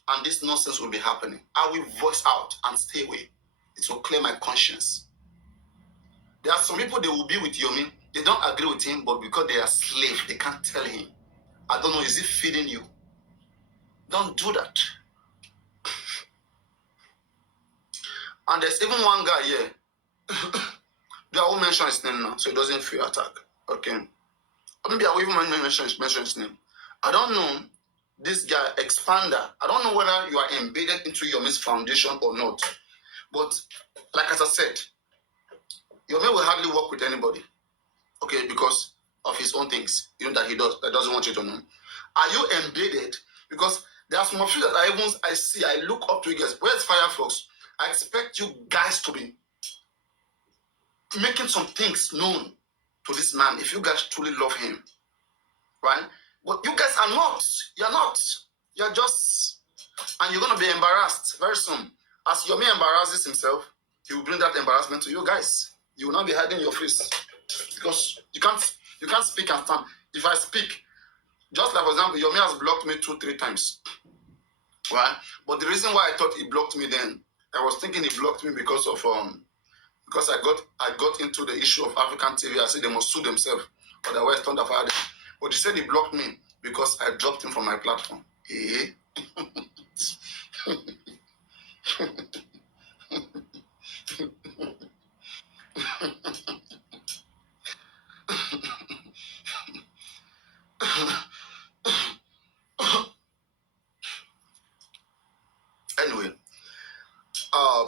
and this nonsense will be happening. I will voice out and stay away. It will clear my conscience. There are some people, they will be with Yomi, they don't agree with him, but because they are slave, they can't tell him. I don't know, is he feeding you? Don't do that. And there's even one guy here. I won't mention his name now, so he doesn't feel attacked. Okay. Or maybe I will even mention his name. I don't know this guy, Expander. I don't know whether you are embedded into Yomi's foundation or not. But like as I said, Yomi will hardly work with anybody. Okay, because of his own things, you know, that he does, that doesn't want you to know. Are you embedded? Because there are some of you that I look up to you guys. Where's Firefox? I expect you guys to be making some things known to this man if you guys truly love him, right? But you guys are not. You're not. You're just, and you're gonna be embarrassed very soon. As Yomi embarrasses himself, he will bring that embarrassment to you guys. You will not be hiding your face because you can't speak and stand. If I speak, just like for example, Yomi has blocked me 2-3 times, right? But the reason why I thought he blocked me then, I was thinking he blocked me because of because I got into the issue of African TV. I said they must sue themselves, otherwise thunder fire them. But he said he blocked me because I dropped him from my platform. Eh? Anyway, I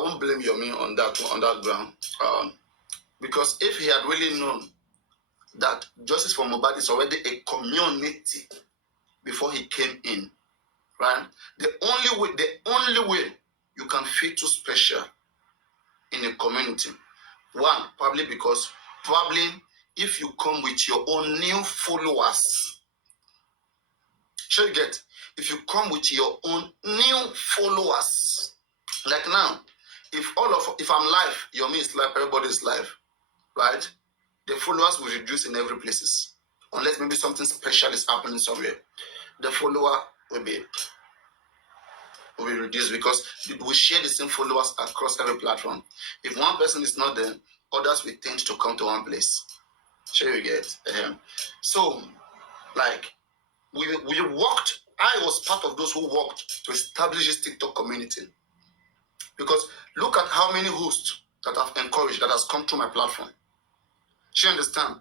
won't blame Yomi on that ground, because if he had really known that justice for Mohbad is already a community before he came in, right? The only way you can feel too special in a community, one, probably if you come with your own new followers. Sure you get? If you come with your own new followers, like now, if I'm live, Yomi is live, everybody is live, right? The followers will reduce in every places. Unless maybe something special is happening somewhere. The follower will be reduced because we share the same followers across every platform. If one person is not there, others will tend to come to one place. Sure you get? So, like, we worked. I was part of those who worked to establish this TikTok community. Because look at how many hosts that I've encouraged that has come to my platform. She understand?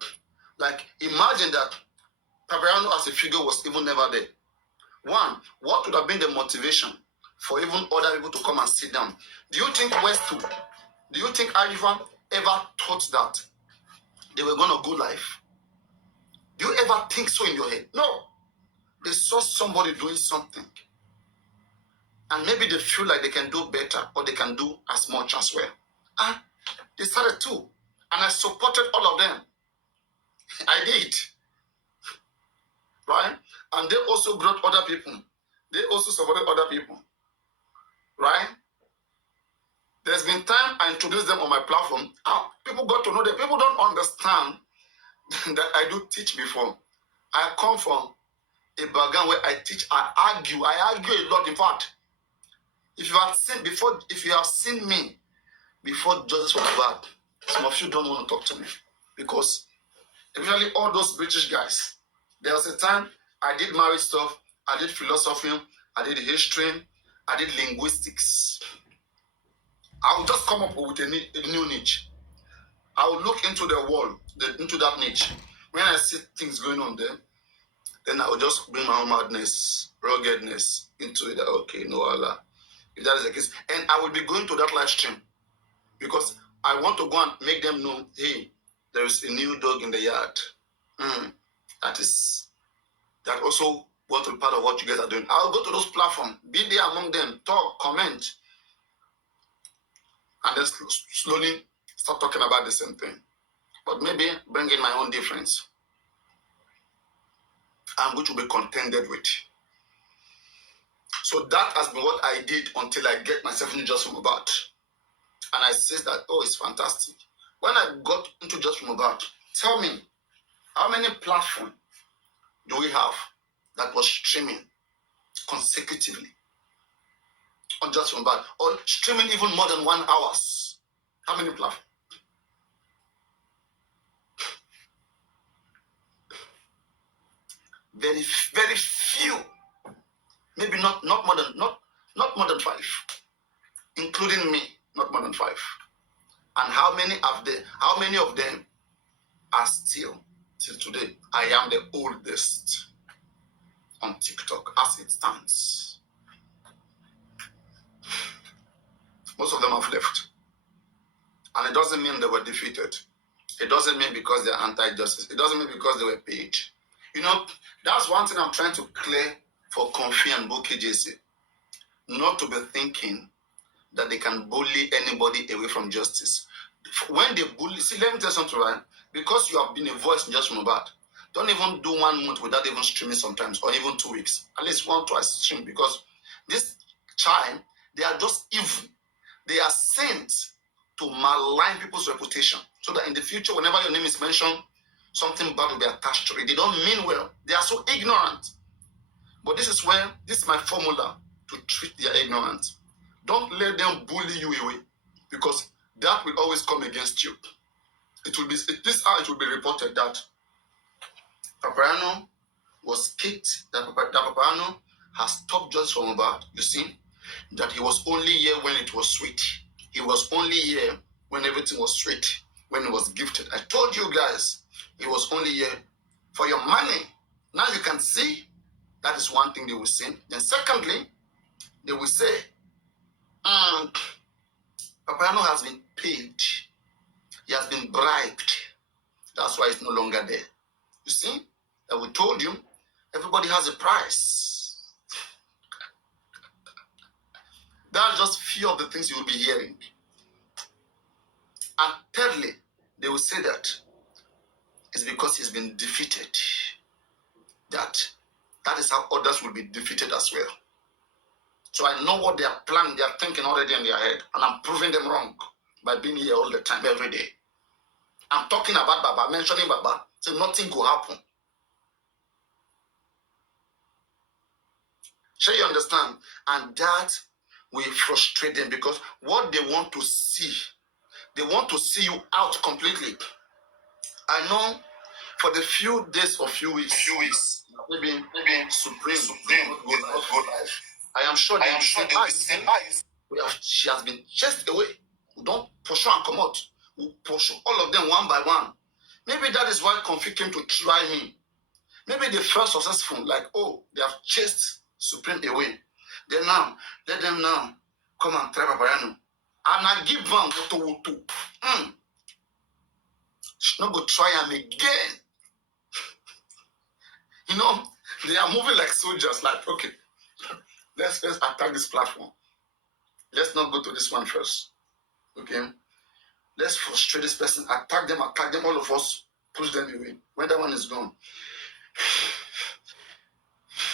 Like, imagine that Papariano as a figure was even never there. One, what would have been the motivation for even other people to come and sit down? Do you think do you think Ivan ever thought that they were going to go live? Do you ever think so in your head? No. They saw somebody doing something. And maybe they feel like they can do better or they can do as much as well. And they started too. I supported all of them. I did. Right? And they also brought other people. They also supported other people. Right? There's been time I introduced them on my platform. People got to know them. People don't understand that I do teach before. I come from a background where I teach, I argue a lot. In fact, if you have seen me before judges from bad, some of you don't want to talk to me because especially all those British guys. There was a time I did marriage stuff, I did philosophy, I did history, I did linguistics. I will just come up with a new niche. I will look into the wall, into that niche. When I see things going on there, then I will just bring my own madness, ruggedness into it. Okay, no Allah. If that is the case. And I will be going to that live stream because I want to go and make them know, hey, there is a new dog in the yard. That also want to be part of what you guys are doing. I'll go to those platforms, be there among them, talk, comment, and then slowly start talking about the same thing. But maybe bring in my own difference. I'm going to be contended with. So that has been what I did until I get myself into Just From About. And I said that, oh, it's fantastic. When I got into Just From About, tell me, how many platforms do we have that was streaming consecutively on Just From About? Or streaming even more than 1 hour? How many platforms? Very, very few. Maybe not more than 5. Including me, not more than 5. And how many of them are still, till today, I am the oldest on TikTok as it stands. Most of them have left. And it doesn't mean they were defeated. It doesn't mean because they're anti-justice. It doesn't mean because they were paid. You know, that's one thing I'm trying to clear for Confi and Bukky JC. Not to be thinking that they can bully anybody away from justice. When they bully, see, let me tell you something, right? Because you have been a voice in Just From About, don't even do 1 month without even streaming sometimes, or even 2 weeks. At least 1 twice stream, because this child, they are just evil. They are sent to malign people's reputation, so that in the future, whenever your name is mentioned, something bad will be attached to it. They don't mean well. They are so ignorant. But this is my formula to treat their ignorance. Don't let them bully you away, because that will always come against you. This is how it will be reported that Papariano was kicked, that Papariano has stopped Just From About. You see, that he was only here when it was sweet. He was only here when everything was sweet, when it was gifted. I told you guys, he was only here for your money. Now you can see, that is one thing they will say. Then secondly, they will say, Papariano has been paid. He has been bribed. That's why it's no longer there. You see, that we told you, everybody has a price. That's just few of the things you will be hearing. And thirdly, they will say that it's because he's been defeated. That is how others will be defeated as well. So I know what they are planning, they are thinking already in their head, and I'm proving them wrong by being here all the time, every day. I'm talking about Baba, mentioning Baba, so nothing will happen. Sure, you understand? And that will frustrate them, because what they want to see, they want to see you out completely. I know for the few days or few weeks, maybe Supreme go live. I am sure they will say, she has been chased away. We don't pursue and come out. We pursue all of them one by one. Maybe that is why Confi came to try me. Maybe they felt successful, like, oh, they have chased Supreme away. Then now, let them now come and try Papariano. And I give them to. She's not going to try him again. You know, they are moving like soldiers, like, okay, let's attack this platform. Let's not go to this one first. Okay? Let's frustrate this person, attack them, all of us, push them away. When that one is gone,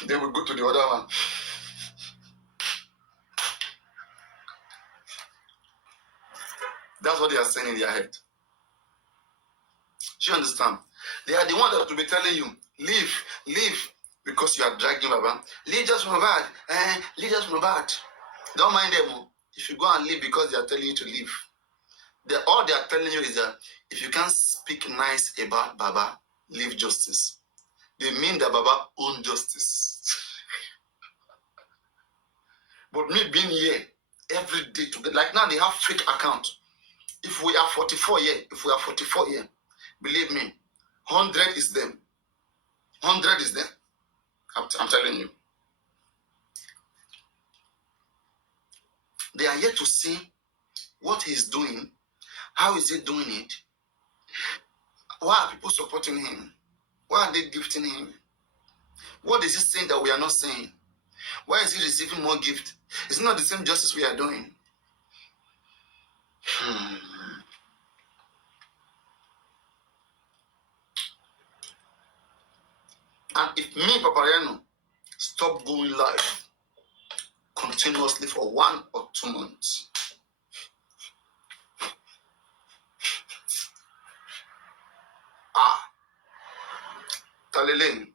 then we go to the other one. That's what they are saying in their head. Do you understand? They are the one that will be telling you, leave, because you are dragging Baba. Leave just from bad. Leave just from bad. Don't mind them. If you go and leave because they are telling you to leave, all they are telling you is that if you can't speak nice about Baba, leave justice. They mean that Baba owns justice. But me being here every day together, like now they have fake account. If we are 44 here, believe me, 100 is them. 100 is them. I'm telling you. They are yet to see what he's doing. How is he doing it? Why are people supporting him? Why are they gifting him? What is he saying that we are not saying? Why is he receiving more gift? It's not the same justice we are doing. And if me, Papariano, stop going live continuously for 1 or 2 months, Talele,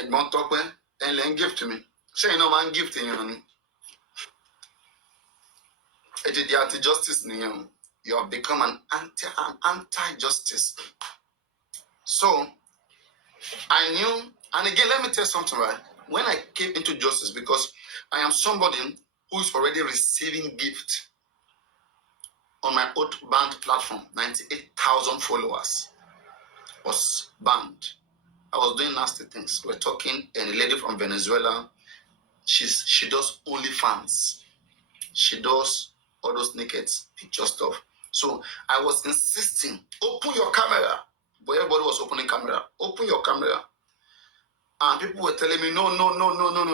Edmond Tokwe, and then give to me. Say no man gift in you. It is the anti-justice in you. You have become an anti-justice. So I knew, and again, let me tell you something, right? When I came into justice, because I am somebody who is already receiving gift on my old band platform, 98,000 followers was banned. I was doing nasty things. We're talking, and a lady from Venezuela, she does OnlyFans. She does all those naked picture stuff. So I was insisting, open your camera. But everybody was opening camera. Open your camera. And people were telling me, no,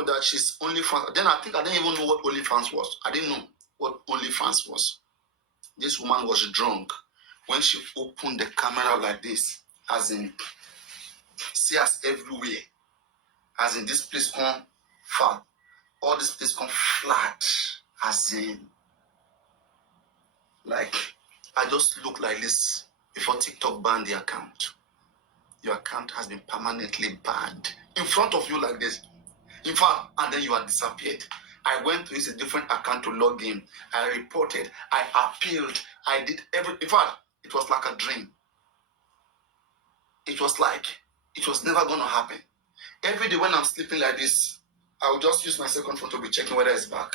that she's OnlyFans. Then I think I didn't even know what OnlyFans was. I didn't know what OnlyFans was. This woman was drunk when she opened the camera like this, as in, see us everywhere. As in, this place come fat. All this place come flat. As in, like, I just look like this before TikTok banned the account. Your account has been permanently banned in front of you like this. In fact, and then you are disappeared. I went to use a different account to log in. I reported. I appealed. I did everything. In fact, it was like a dream. It was like it was never going to happen. Every day when I'm sleeping like this, I will just use my second phone to be checking whether it's back.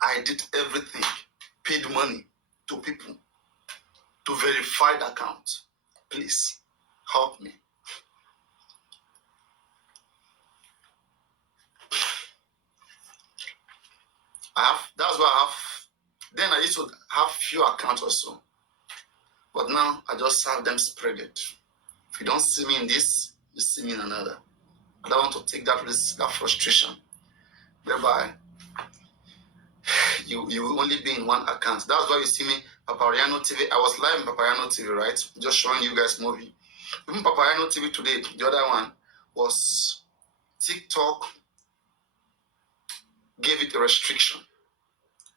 I did everything. Paid money to people to verify the account. Please help me. That's why I have, then I used to have few accounts or so. But now I just have them spread it. If you don't see me in this, you see me in another. I don't want to take that risk, that frustration, whereby you will only be in one account. That's why you see me, Papariano TV. I was live in Papariano TV, right? Just showing you guys movie. Even Papariano TV today, the other one was TikTok gave it a restriction.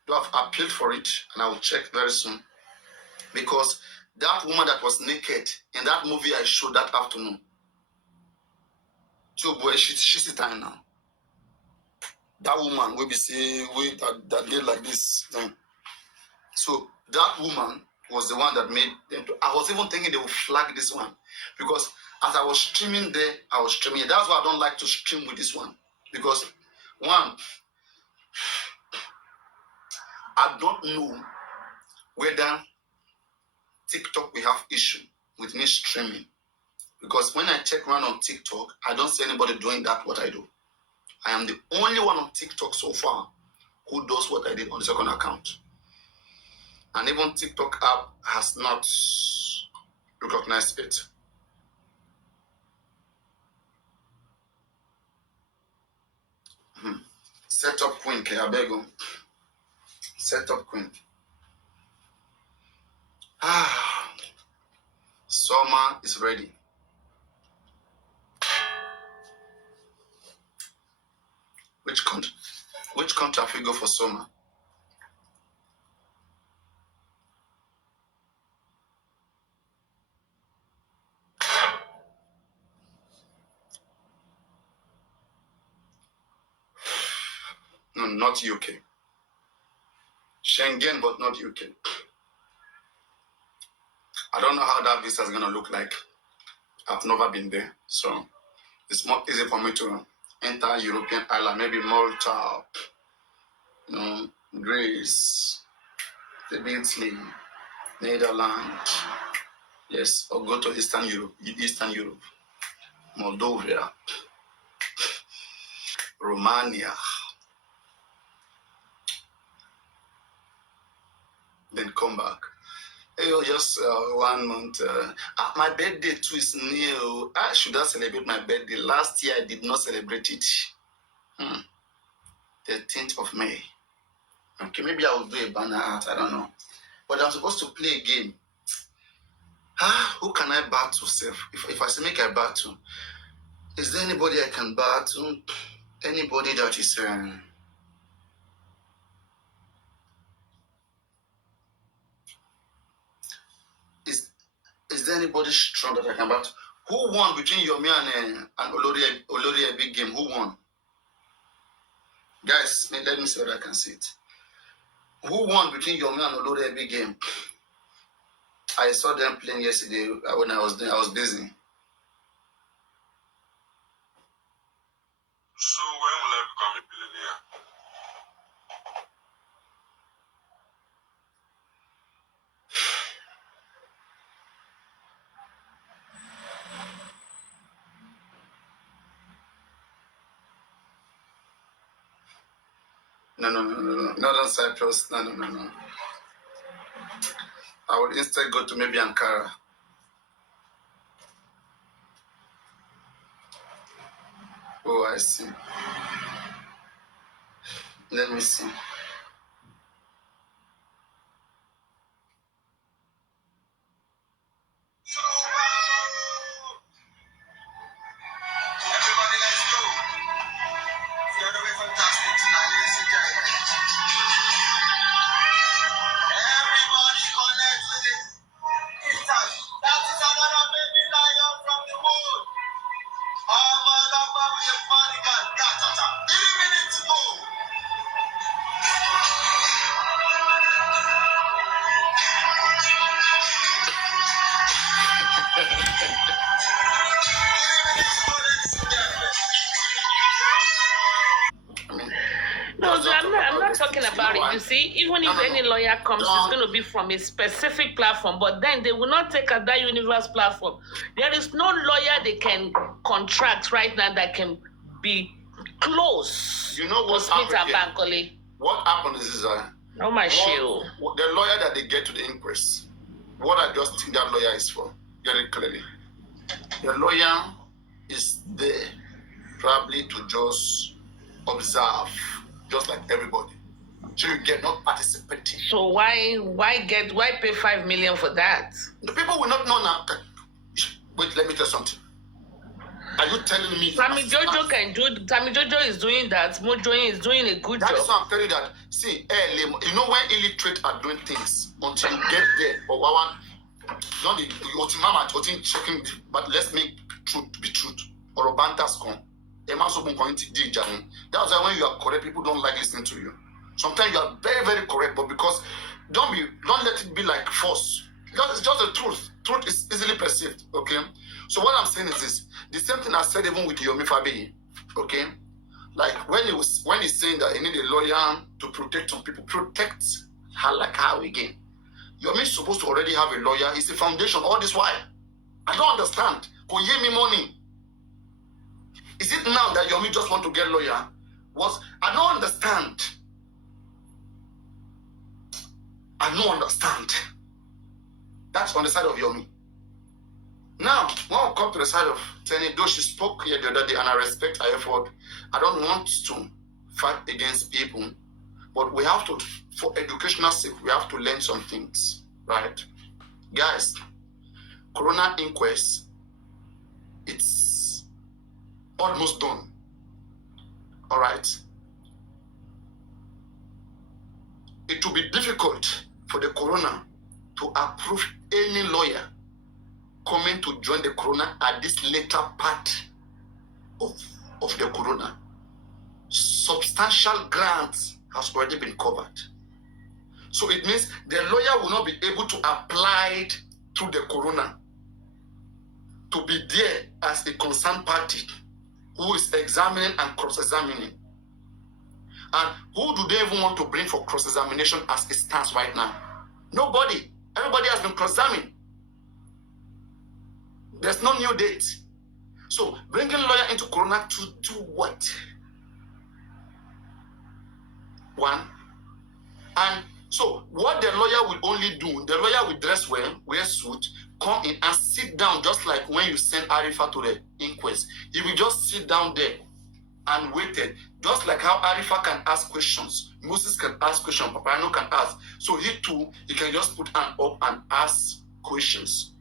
You have appealed for it, and I will check very soon. Because that woman that was naked in that movie I showed that afternoon, she's the time now. That woman will be saying, that did like this thing. So that woman was the one that made them. I was even thinking they would flag this one. Because as I was streaming there, I was streaming. That's why I don't like to stream with this one. Because, one, I don't know whether TikTok will have issue with me streaming. Because when I check around on TikTok, I don't see anybody doing that, what I do. I am the only one on TikTok so far who does what I did on the second account. And even TikTok app has not recognized it. Set up Queen, Keabego. Set up Queen. Summer is ready. Which country have we go for summer? No, not UK. Schengen, but not UK. I don't know how that visa is going to look like. I've never been there. So it's more easy for me to enter European island, maybe Malta, Greece, Italy, Netherlands. Yes, or go to Eastern Europe, Moldova, Romania. Then come back. Just 1 month. My birthday too is near. I should have celebrated my birthday. Last year I did not celebrate it. 13th of May. Okay, maybe I will do a banner art. I don't know. But I'm supposed to play a game. Who can I battle, self? If I say make a battle, is there anybody I can battle? Anybody that is is there anybody strong that I can battle? Who won between Yomi and Olori a big game? Who won? Guys, let me see what I can see it. Who won between Yomi and Olori a big game? I saw them playing yesterday when I was busy. So when will I become a billionaire? No. Not on Cyprus. No. I would instead go to maybe Ankara. Oh, I see. Let me see. Everybody, let's go. It's going to be fantastic tonight, ladies and gentlemen. Everybody connect with it. That is another baby lion from the wood. With the body gun. 3 minutes to go. No, I'm not talking about it. You see, even if any lawyer comes, it's going to be from a specific platform, but then they will not take at that universe platform. There is no lawyer they can contract right now that can be close. You know what's happening? What happened is no, my shield. The lawyer that they get to the inquest, what I just think that lawyer is for, get it clearly. The lawyer is there probably to just observe, just like everybody. So you get not participating. So why pay 5 million for that? The people will not know now. Wait, let me tell you something. Are you telling me? Tammy Jojo can do. Tammy Jojo is doing that. Mojo is doing a good job. That is why I'm telling you that. See, you know when illiterate are doing things until you get there. But not the mama checking. But let's make truth be truth. Or bantas come. That's why when you are correct, people don't like listening to you. Sometimes you are very, very correct, but because don't let it be like false. Because it's just the truth. Truth is easily perceived. Okay. So what I'm saying is this: the same thing I said even with Yomi Fabi. Okay, like when he's saying that he need a lawyer to protect some people, protect her like how again? Yomi is supposed to already have a lawyer. It's the foundation. All this why? I don't understand. Koye me money. Is it now that Yomi just want to get lawyer? I don't understand. I don't understand. That's on the side of Yomi. Now, when we come to the side of Tenny, though she spoke here the other day and I respect her effort, I don't want to fight against people, but we have to, for educational sake, we have to learn some things, right? Guys, Corona inquest, it's almost done. All right. It will be difficult for the Corona to approve any lawyer coming to join the Corona at this later part of the Corona. Substantial grants has already been covered. So it means the lawyer will not be able to apply it to the Corona to be there as a concerned party who is examining and cross-examining. And who do they even want to bring for cross-examination as it stands right now? Nobody. Everybody has been cross-examined. There's no new date. So bringing lawyer into Corona to do what? One. And so what the lawyer will only do, the lawyer will dress well, wear suit, come in and sit down, just like when you send Arifa to the inquest. He will just sit down there and waited, just like how Arifa can ask questions, Moses can ask questions, Papariano can ask. So he too, he can just put hand up and ask questions.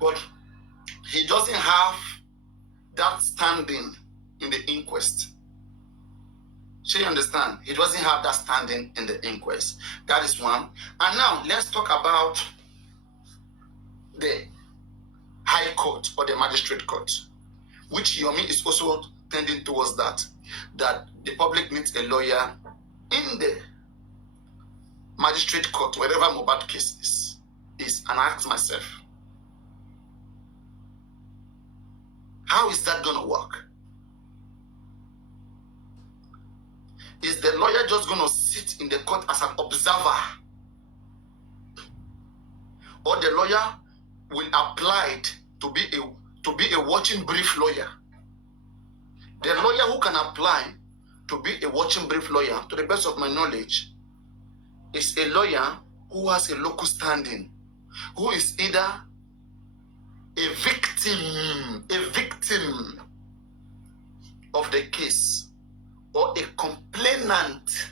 But he doesn't have that standing in the inquest. So you understand? He doesn't have that standing in the inquest. That is one. And now let's talk about the High Court or the Magistrate Court, which Yomi is also tending towards that the public needs a lawyer in the Magistrate Court, wherever Mohbad case is. And I ask myself, how is that going to work? Is the lawyer just going to sit in the court as an observer? Or the lawyer will apply it to be a watching brief lawyer? The lawyer who can apply to be a watching brief lawyer, to the best of my knowledge, is a lawyer who has a local standing, who is either a victim of the case or a complainant.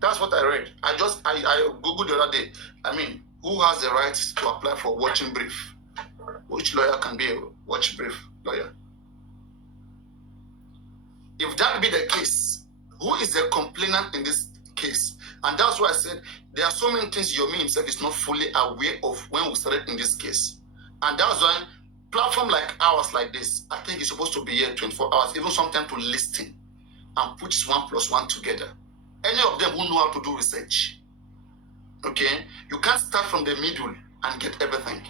That's what I read. I googled the other day. I mean, who has the right to apply for watching brief? Which lawyer can be a watch brief lawyer? If that be the case, who is the complainant in this case? And that's why I said there are so many things Yomi himself is not fully aware of when we started in this case. And that's why platform like ours like this, I think it's supposed to be here 24 hours, even sometimes to listen and put 1 + 1 together. Any of them who know how to do research. Okay? You can't start from the middle and get everything.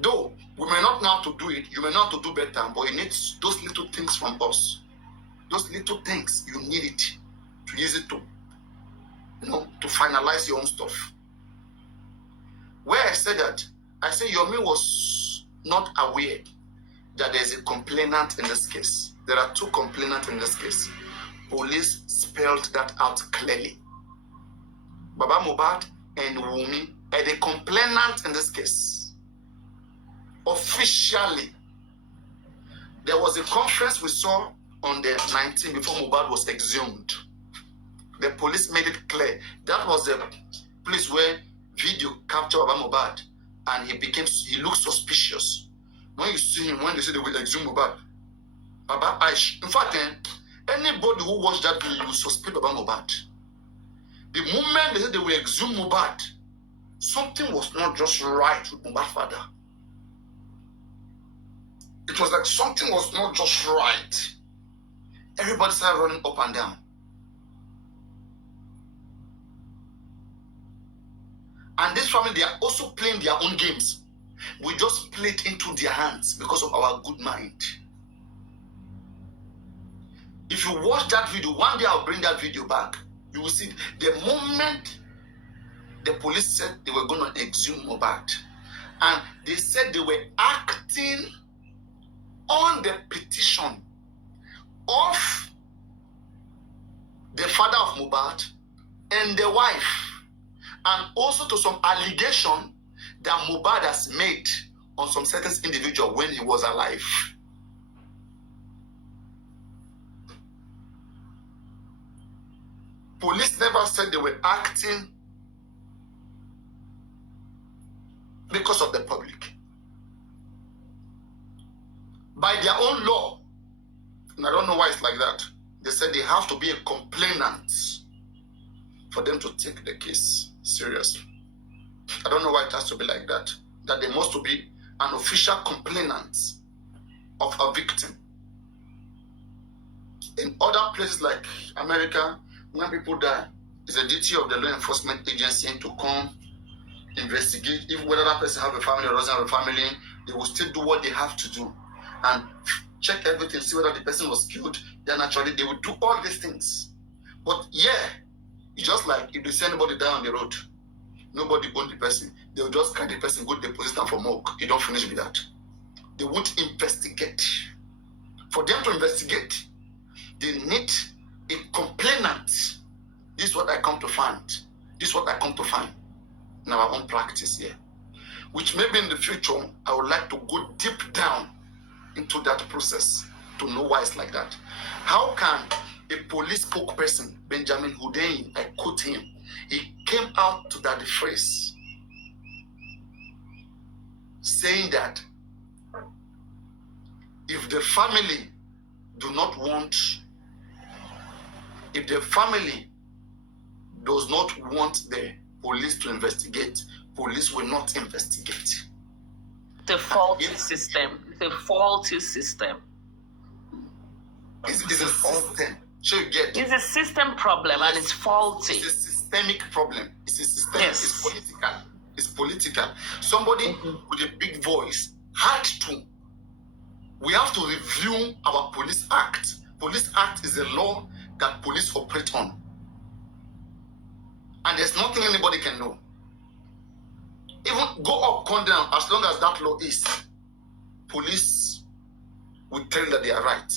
Though we may not know how to do it, you may know how to do better, but you need those little things from us. Those little things, you need it to use it to, to finalize your own stuff. Where I said that, I said Yomi was not aware that there's a complainant in this case. There are 2 complainants in this case. Police spelled that out clearly. Baba Mohbad and Wunmi are the complainant in this case. Officially, there was a conference we saw on the 19th before Mohbad was exhumed. The police made it clear that was the place where video captured Baba Mohbad, and he looked suspicious. When you see him, when they say they will exhume Mohbad, Baba Aish. In fact, anybody who watched that video, you will suspect Baba Mohbad. The moment they said they will exhume Mohbad, something was not just right with Mohbad's father. It was like something was not just right. Everybody started running up and down. And this family, they are also playing their own games. We just played into their hands because of our good mind. If you watch that video, one day I'll bring that video back. You will see the moment the police said they were going to exhume Mohbad, and they said they were acting on the petition of the father of Mohbad and the wife, and also to some allegation that Mohbad has made on some certain individual when he was alive. Police never said they were acting because of the public. By their own law, and I don't know why it's like that, they said they have to be a complainant for them to take the case seriously. I don't know why it has to be like that. That they must be an official complainant of a victim. In other places like America, when people die, it's a duty of the law enforcement agency to come investigate if whether that person have a family or doesn't have a family. They will still do what they have to do and check everything, see whether the person was killed. Then actually they will do all these things. But yeah, it's just like if they see anybody die on the road, nobody own the person. They will just carry the person, go deposit them for morgue. You don't finish with that. They won't investigate. For them to investigate, they need a complainant. This is what I come to find. This is what I come to find in our own practice here. Which maybe in the future, I would like to go deep down into that process to know why it's like that. How can a police spokesperson, Benjamin Hundeyin, I quote him, he came out to that phrase saying that if the family do not want, if the family does not want the police to investigate, police will not investigate. The faulty system. The faulty system. It's a system. So you get It's a system problem and it's faulty. It's a systemic problem. It's a system. Yes. It's political. It's political. Somebody with a big voice had to. We have to review our Police Act. Police Act is a law that police operate on. And there's nothing anybody can do. Even go up, come down, as long as that law is, police will tell you that they are right.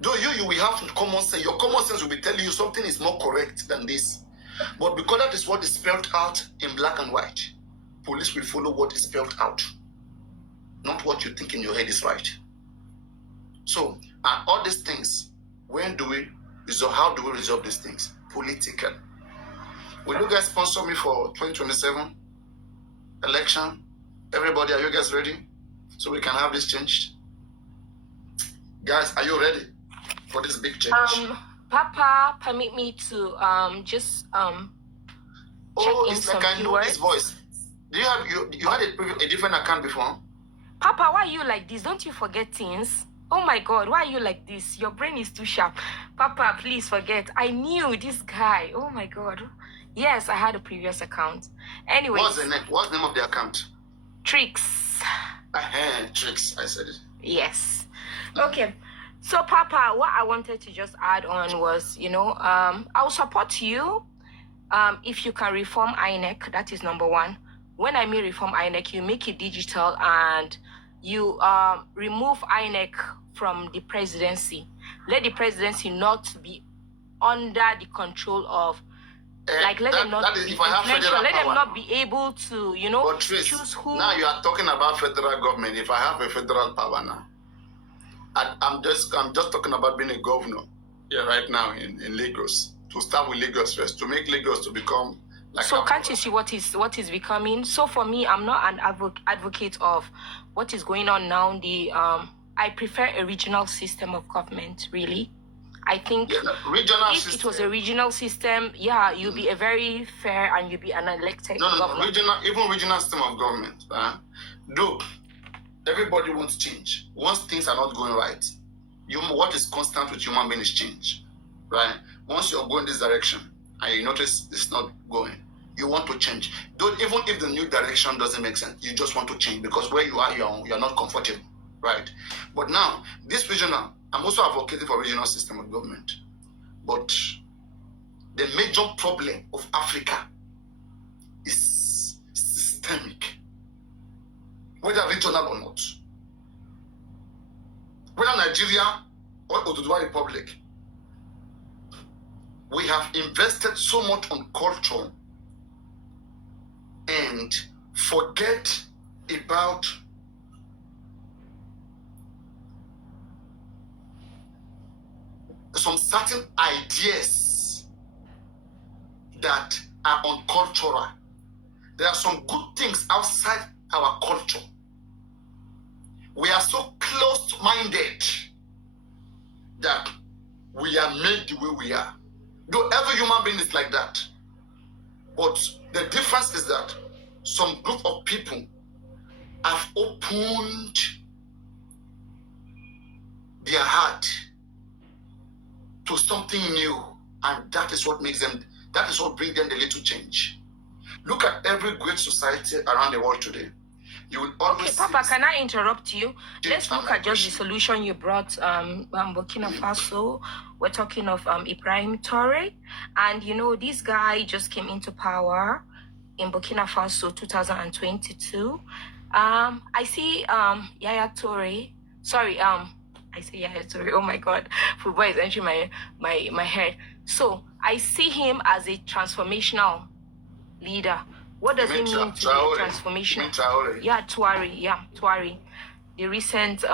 Though you will have common sense. Your common sense will be telling you something is more correct than this. But because that is what is spelled out in black and white, police will follow what is spelled out, not what you think in your head is right. So, and all these things, when do we resolve? How do we resolve these things? Political. Will you guys sponsor me for 2027 election? Everybody, are you guys ready? So we can have this changed? Guys, are you ready for this big change? Papa, permit me to just check in it's some like I know keywords. this voice. Do you have you had a different account before? Papa, why are you like this? Don't you forget things? Oh my God, why are you like this? Your brain is too sharp. Papa, please forget. I knew this guy. Oh my God. Yes, I had a previous account. Anyway. What's the name? What's the name of the account? Tricks. Tricks. I said it. Yes. Okay. So, Papa, what I wanted to just add on was, I'll support you if you can reform INEC. That is number one. When I mean reform INEC, you make it digital and you remove INEC from the presidency. Let the presidency not be under the control of, let them not be influential. Let them not be able to, But Trish, choose who. now you are talking about federal government. If I have a federal power now, I'm just talking about being a governor here right now in Lagos. To start with Lagos first, to make Lagos to become like. So can't you see what is becoming? So for me, I'm not an advocate of what is going on now. I prefer a regional system of government. Really, I think regional if system. it was a regional system, you'll be a very fair and you'll be an elected governor. Regional system of government. Look, everybody wants change. Once things are not going right, what is constant with human beings is change, right? Once you're going this direction and you notice it's not going, you want to change. Even if the new direction doesn't make sense, you just want to change because where you are, you're not comfortable, right? But now, this regional, I'm also advocating for regional system of government. But the major problem of Africa is systemic, whether regional or not. Whether Nigeria or Oduduwa Republic, we have invested so much on culture and forget about some certain ideas that are uncultural. There are some good things outside our culture. We are so closed-minded that we are made the way we are. Though every human being is like that. But the difference is that some group of people have opened their heart to something new, and that is what makes them, that is what brings them the little change. Look at every great society around the world today. You will always Okay, Papa, can I interrupt you? Let's look at just the migration. solution you brought. Burkina Faso. We're talking of Ibrahim Traoré, and you know this guy just came into power in Burkina Faso 2022. I see Yaya Toure. Sorry, I see Yaya Toure. Oh my God, football is entering my head. So I see him as a transformational leader. What does it mean to be Traoré. transformational? Traoré. Yeah, Traoré. The recent